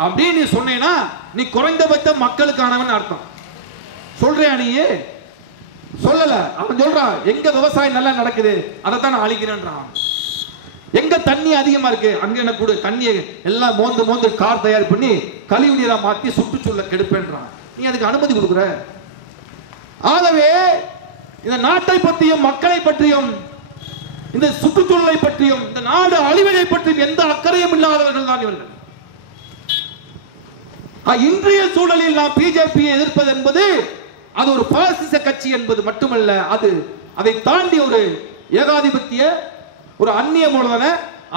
அப்படின்னு நீ சொன்னேன்னா நீ குறைந்தபட்ச மக்களுக்கானவன் அர்த்தம். சொல்றியா? நீ சொல்லல. அவன் சொல்றான், எங்க விவசாயம் நல்லா நடக்குது அதைத்தான் நான் அழிக்கிறேன்றான். எங்க தண்ணி அதிகமா இருக்கு அங்க என்ன கூட தண்ணியை எல்லாம் மோந்து கார் தயார் பண்ணி கழிவு நீரா மாத்தி சுற்றுச்சூழலை கெடுப்பேன்றான். நீ அதுக்கு அனுமதி கொடுக்குற? ஆகவே இந்த நாட்டை பற்றியும் மக்களை பற்றியும் இந்த சுற்றுச்சூழலை பற்றியும் இந்த நாடு அழிவதை பற்றியும் எந்த அக்கறையும் இல்லாதவர்கள் தான் இவர்கள். இன்றைய சூழலில் நாம் பிஜேபியை எதிர்ப்பது என்பது அது ஒரு பாசிச கட்சி என்பது மட்டுமல்ல, அது அதை தாண்டி ஒரு ஏகாதிபத்திய ஒரு அந்நிய மூலதன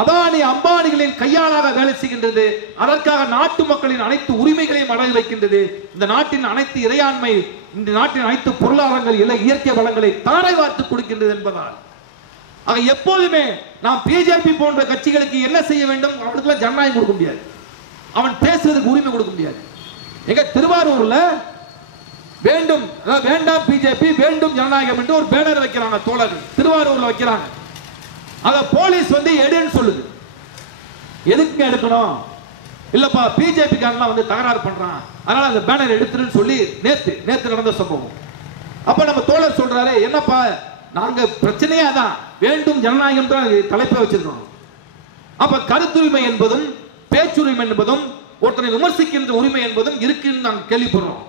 அதானி அம்பானிகளின் கையாளாக வேலை செய்கின்றது. அதற்காக நாட்டு மக்களின் அனைத்து உரிமைகளையும் அடைய வைக்கின்றது. இந்த நாட்டின் அனைத்து இறையாண்மை, இந்த நாட்டின் அனைத்து பொருளாதாரங்கள் இயற்கை வளங்களை தாரை வார்த்து கொடுக்கின்றது என்பதால் எப்போதுமே நாம் பிஜேபி போன்ற கட்சிகளுக்கு என்ன செய்ய வேண்டும்? அவனுக்கு ஜனநாயகம் கொடுக்க முடியாது, அவன் பேசுறதுக்கு உரிமை கொடுக்க முடியாது. எங்க திருவாரூர்ல வேண்டும் வேண்டாம் பிஜேபி வேண்டும் ஜனநாயகம் என்று ஒரு பேனர் வைக்கிறாங்க தோழர்கள், திருவாரூர்ல வைக்கிறாங்க. அத போலீஸ் எடுன்னு சொல்லுது. எதுக்கு எடுக்கணும்? இல்லப்பா பிஜேபி காரனா தகராறு பண்றான், அதனால அந்த பேனர் எடுத்துருன்னு சொல்லி நேத்து நடந்த சம்பவம். அப்ப நம்ம தோழர் சொல்றாரு, என்னப்பா நாங்க பிரச்சனையே அதான், வேண்டும் ஜனநாயகம் தான் தலைப்பை வச்சிருக்கோம். அப்ப கருத்துரிமை என்பதும் பேச்சுரிமை என்பதும் ஒருத்தனை விமர்சிக்கின்ற உரிமை என்பதும் இருக்குன்னு நாங்க கேள்விப்படுறோம்.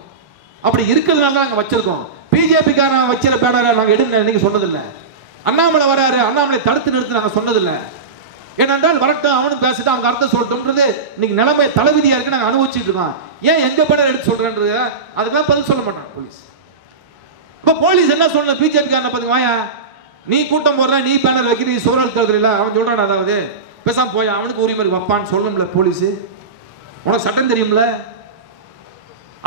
அப்படி இருக்கிறதுனால நாங்க வச்சிருக்கோம். பிஜேபி காரன் வச்சிருக்க பேனரை நாங்க எடுங்க நீங்க சொன்னதில்லை. அண்ணாமலை வராரு, அண்ணாமலை தடுத்து நிறுத்தி நாங்க சொன்னதில்லை. ஏனென்றால் வரட்டும் அவனும் பேசிட்டு அவங்க அர்த்தம் சொல்லட்டும்ன்றது இன்னைக்கு நிலைமை தலைவிதியா இருக்கு, நாங்க அனுபவிச்சுட்டு இருக்கோம். ஏன் எங்க பேனர் எடுத்து சொல்றேன்றது அதுக்கெல்லாம் பதில் சொல்ல மாட்டாங்க போலீஸ். இப்ப போலீஸ் என்ன சொல்லணும்? பிஜேபி காரனை பத்தி வாயா நீ கூட்டம் போடுற, நீ பேனர் வைக்க, நீ சூழல் கருதுல அவன் சொல்றான், அதாவது பேசாம போய் அவனுக்கு உரிமை வைப்பான்னு சொல்லணும்ல போலீஸ். உனக்கு சட்டம் தெரியும்ல,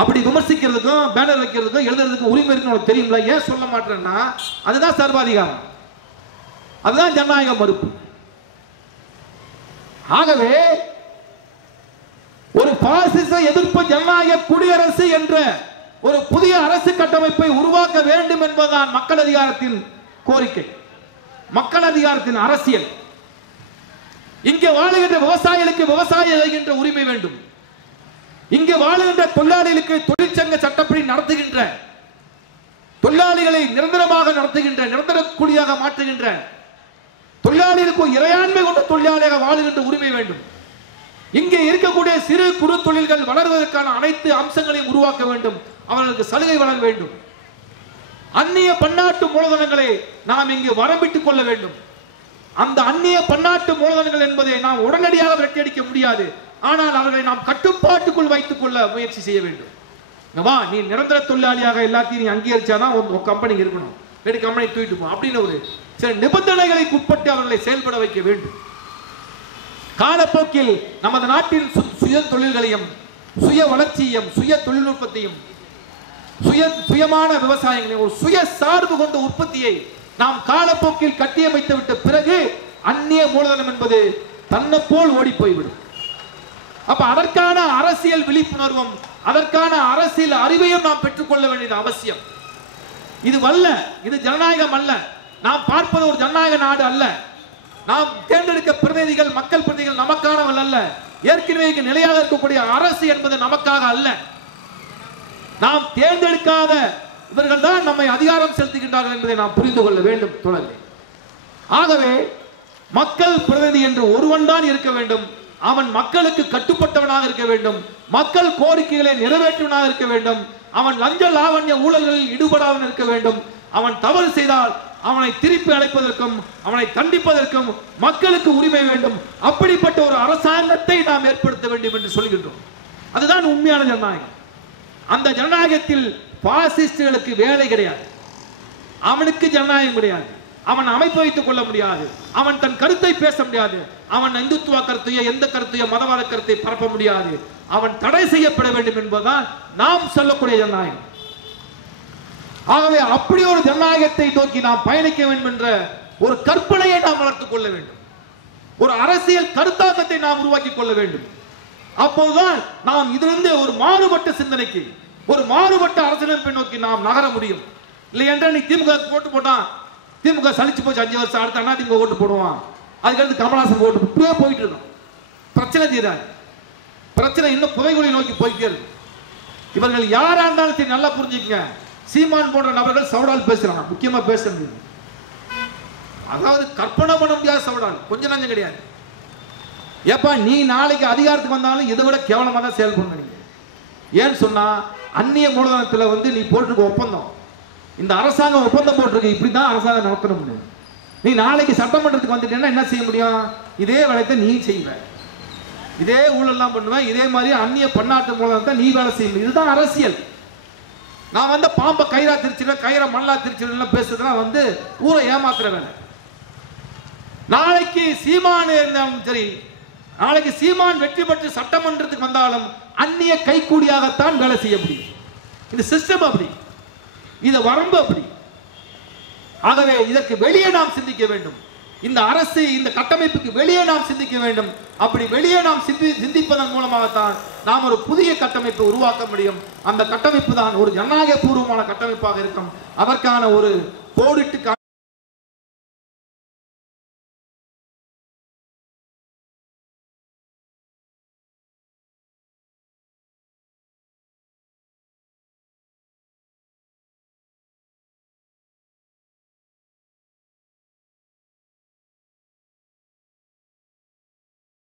அப்படி விமர்சிக்கிறதுக்கும் பேனர் வைக்கிறதுக்கும் எழுதுறதுக்கும் உரிமை இருக்குன்னு உனக்கு தெரியும்ல, ஏன் சொல்ல மாட்டேன்னா அதுதான் சர்வாதிகாரம், அதுதான் ஜனநாயக மறுப்பு. ஆகவே ஒரு பாசிச எதிர்ப்பு ஜனநாயக குடியரசு என்ற ஒரு புதிய அரசு கட்டமைப்பை உருவாக்க வேண்டும் என்பதுதான் மக்கள் அதிகாரத்தின் கோரிக்கை, மக்கள் அதிகாரத்தின் அரசியல். இங்கே வாழுகின்ற விவசாயிகளுக்கு விவசாயம் செய்கின்ற உரிமை வேண்டும். இங்கே வாழுகின்ற தொழிலாளிகளுக்கு தொழிற்சங்க சட்டப்படி நடத்துகின்ற, தொழிலாளிகளை நிரந்தரமாக நடத்துகின்ற, நிரந்தர கூலியாக மாற்றுகின்ற தொழிலாளிகளுக்கு இறையாண்மை கொண்ட தொழிலாளியாக வாழுகின்ற உரிமை வேண்டும். இங்கே இருக்கக்கூடிய சிறு குறு தொழில்கள் வளர்வதற்கான அனைத்து அம்சங்களையும் உருவாக்க வேண்டும், அவர்களுக்கு சலுகை வழங்க வேண்டும். அந்நிய பன்னாட்டு மூலதனங்களை நாம் இங்கு வரம்பிட்டுக் கொள்ள வேண்டும். அந்த அந்நிய பன்னாட்டு மூலதனங்கள் என்பதை நாம் உடனடியாக விரட்டியடிக்க முடியாது, ஆனால் அவர்களை நாம் கட்டுப்பாட்டுக்குள் வைத்துக் கொள்ள முயற்சி செய்ய வேண்டும். வா நீ நிரந்தர தொழிலாளியாக எல்லாத்தையும் நீ அங்கீகரிச்சாதான் ஒரு கம்பெனி இருக்கணும், ரெண்டு கம்பெனி தூக்கிட்டு போ அப்படின்னு ஒரு சில நிபந்தனைகளுக்கு உட்பட்டு அவர்களை செயல்பட வைக்க வேண்டும். காலப்போக்கில் நமது நாட்டின் சுய தொழில்களையும் சுய வளர்ச்சியையும் சுய தொழில்நுட்பத்தையும் சுயமான விவசாயங்களையும் ஒரு சுய சார்பு கொண்ட உற்பத்தியை நாம் காலப்போக்கில் கட்டியமைத்து விட்ட பிறகு அந்நிய மூலதனம் என்பது தன்னை போல் ஓடி போய்விடும். அப்ப அதற்கான அரசியல் விழிப்புணர்வும் அதற்கான அரசியல் அறிவையும் நாம் பெற்றுக்கொள்ள வேண்டியது அவசியம். இது வல்ல, இது ஜனநாயகம் அல்ல. நாம் பார்ப்பது ஒரு ஜனநாயக நாடு அல்ல. நாம் தேர்ந்தெடுக்க பிரதிநிதிகள், மக்கள் பிரதிநிதிகள் நமக்கானவர்கள் அல்ல. ஏற்கனவே நிலையாக இருக்கக்கூடிய அரசு என்பது நமக்காக அல்ல. நாம் தேர்ந்தெடுக்காத இவர்கள் தான் நம்மை அதிகாரம் செலுத்துகின்றார்கள் என்பதை நாம் புரிந்து கொள்ள வேண்டும் தோழர்களே. ஆகவே மக்கள் பிரதிநிதி என்று ஒருவன் தான் இருக்க வேண்டும். அவன் மக்களுக்கு கட்டுப்பட்டவனாக இருக்க வேண்டும், மக்கள் கோரிக்கைகளை நிறைவேற்றுவனாக இருக்க வேண்டும், அவன் லஞ்ச லாவண்ய ஊழல்களில் ஈடுபடாமல் இருக்க வேண்டும். அவன் தவறு செய்தால் அவனை திருப்பி அழைப்பதற்கும் அவனை தண்டிப்பதற்கும் மக்களுக்கு உரிமை வேண்டும். அப்படிப்பட்ட ஒரு அரசாங்கத்தை நாம் ஏற்படுத்த வேண்டும் என்று சொல்கின்றோம். அதுதான் உண்மையான ஜனநாயகம். அந்த ஜனநாயகத்தில் பாசிஸ்டுகளுக்கு வேலை கிடையாது, அவனுக்கு ஜனநாயகம் கிடையாது, அவன் அமைப்பு வைத்துக் கொள்ள முடியாது, அவன் தன் கருத்தை பேச முடியாது, அவன் இந்துத்துவ கருத்தையோ எந்த கருத்தையோ மதவாத கருத்தை பரப்ப முடியாது, அவன் தடை செய்யப்பட வேண்டும் என்பதுதான் நாம் சொல்லக்கூடிய ஜனநாயகம். ஆகவே அப்படி ஒரு ஜனநாயகத்தை நோக்கி நாம் பயணிக்க வேண்டும் என்ற ஒரு கற்பனையை நாம் வளர்த்துக் கொள்ள வேண்டும், ஒரு அரசியல் கருத்தாக்கத்தை நாம் உருவாக்கி கொள்ள வேண்டும். அப்போதுதான் நாம் இதிலிருந்து ஒரு மாறுபட்ட சிந்தனைக்கு, ஒரு மாறுபட்ட அரசியலமைப்பை நோக்கி நாம் நகர முடியும். இல்லை என்றால் நீ திமுக போட்டு போட்டான், திமுக சலிச்சு போச்சு 5 வருஷம், அடுத்த அண்ணா திமுக ஓட்டு போடுவான், அதுக்கடுத்து கமலஹாசன் ஓட்டு, இப்படியே போயிட்டு இருக்கோம். பிரச்சனை தீராது, பிரச்சனை இன்னும் புதைகுழி நோக்கி போயிட்டே இருக்கு. இவர்கள் யாரா இருந்தாலும் சரி நல்லா புரிஞ்சுக்கங்க, சீமான் போன்ற நபர்கள் சவுடால் பேசுறாங்க, முக்கியமா பேசுறது அதாவது கற்பனை பண்ண முடியாத சவுடால், கொஞ்சம் நஞ்சம் கிடையாது. ஏப்பா நீ நாளைக்கு அதிகாரத்துக்கு வந்தாலும் இதை விட கேவலமா தான் செயல்படுறீங்க. ஏன்னு சொன்னா அந்நிய மூலதனத்தில் நீ போட்டிருக்க ஒப்பந்தம், இந்த அரசாங்கம் ஒப்பந்தம் போட்டிருக்கு, இப்படிதான் அரசாங்கம் நடத்தணும். நீ நாளைக்கு சட்டமன்றத்துக்கு வந்துட்டேன்னா என்ன செய்ய முடியும்? இதே வேலையை நீ செய்வ, இதே ஊழல்லாம் பண்ணுவ, இதே மாதிரி அந்நிய பன்னாட்டு மூலதனத்தை நீ வேலை செய்ய முடியும். இதுதான் அரசியல். நான் வந்து பாம்பை கயிறா திருச்சிடுவேன், கயிறை மண்ணா திருச்சிடுவேன் பேசுறதுலாம் வந்து ஊரை ஏமாத்துற வேலை. நாளைக்கு சீமான் இருந்தாலும் சரி, நாளைக்கு சீமான் வெற்றி பெற்று சட்டமன்றத்துக்கு வந்தாலும் அந்நிய கைக்கூலியாகத்தான் வேலை செய்ய முடியும். இந்த சிஸ்டம் அப்படி, இந்த வரம்பு அப்படி. ஆகவே இதற்கு வெளியே நாம் சிந்திக்க வேண்டும். இந்த அரசு, இந்த கட்டமைப்புக்கு வெளியே நாம் சிந்திக்க வேண்டும். அப்படி வெளியே நாம் சிந்திப்பதன் மூலமாகத்தான் நாம் ஒரு புதிய கட்டமைப்பை உருவாக்க முடியும். அந்த கட்டமைப்பு தான் ஒரு ஜனநாயக பூர்வமான கட்டமைப்பாக இருக்கும். அதற்கான ஒரு கோடிட்டு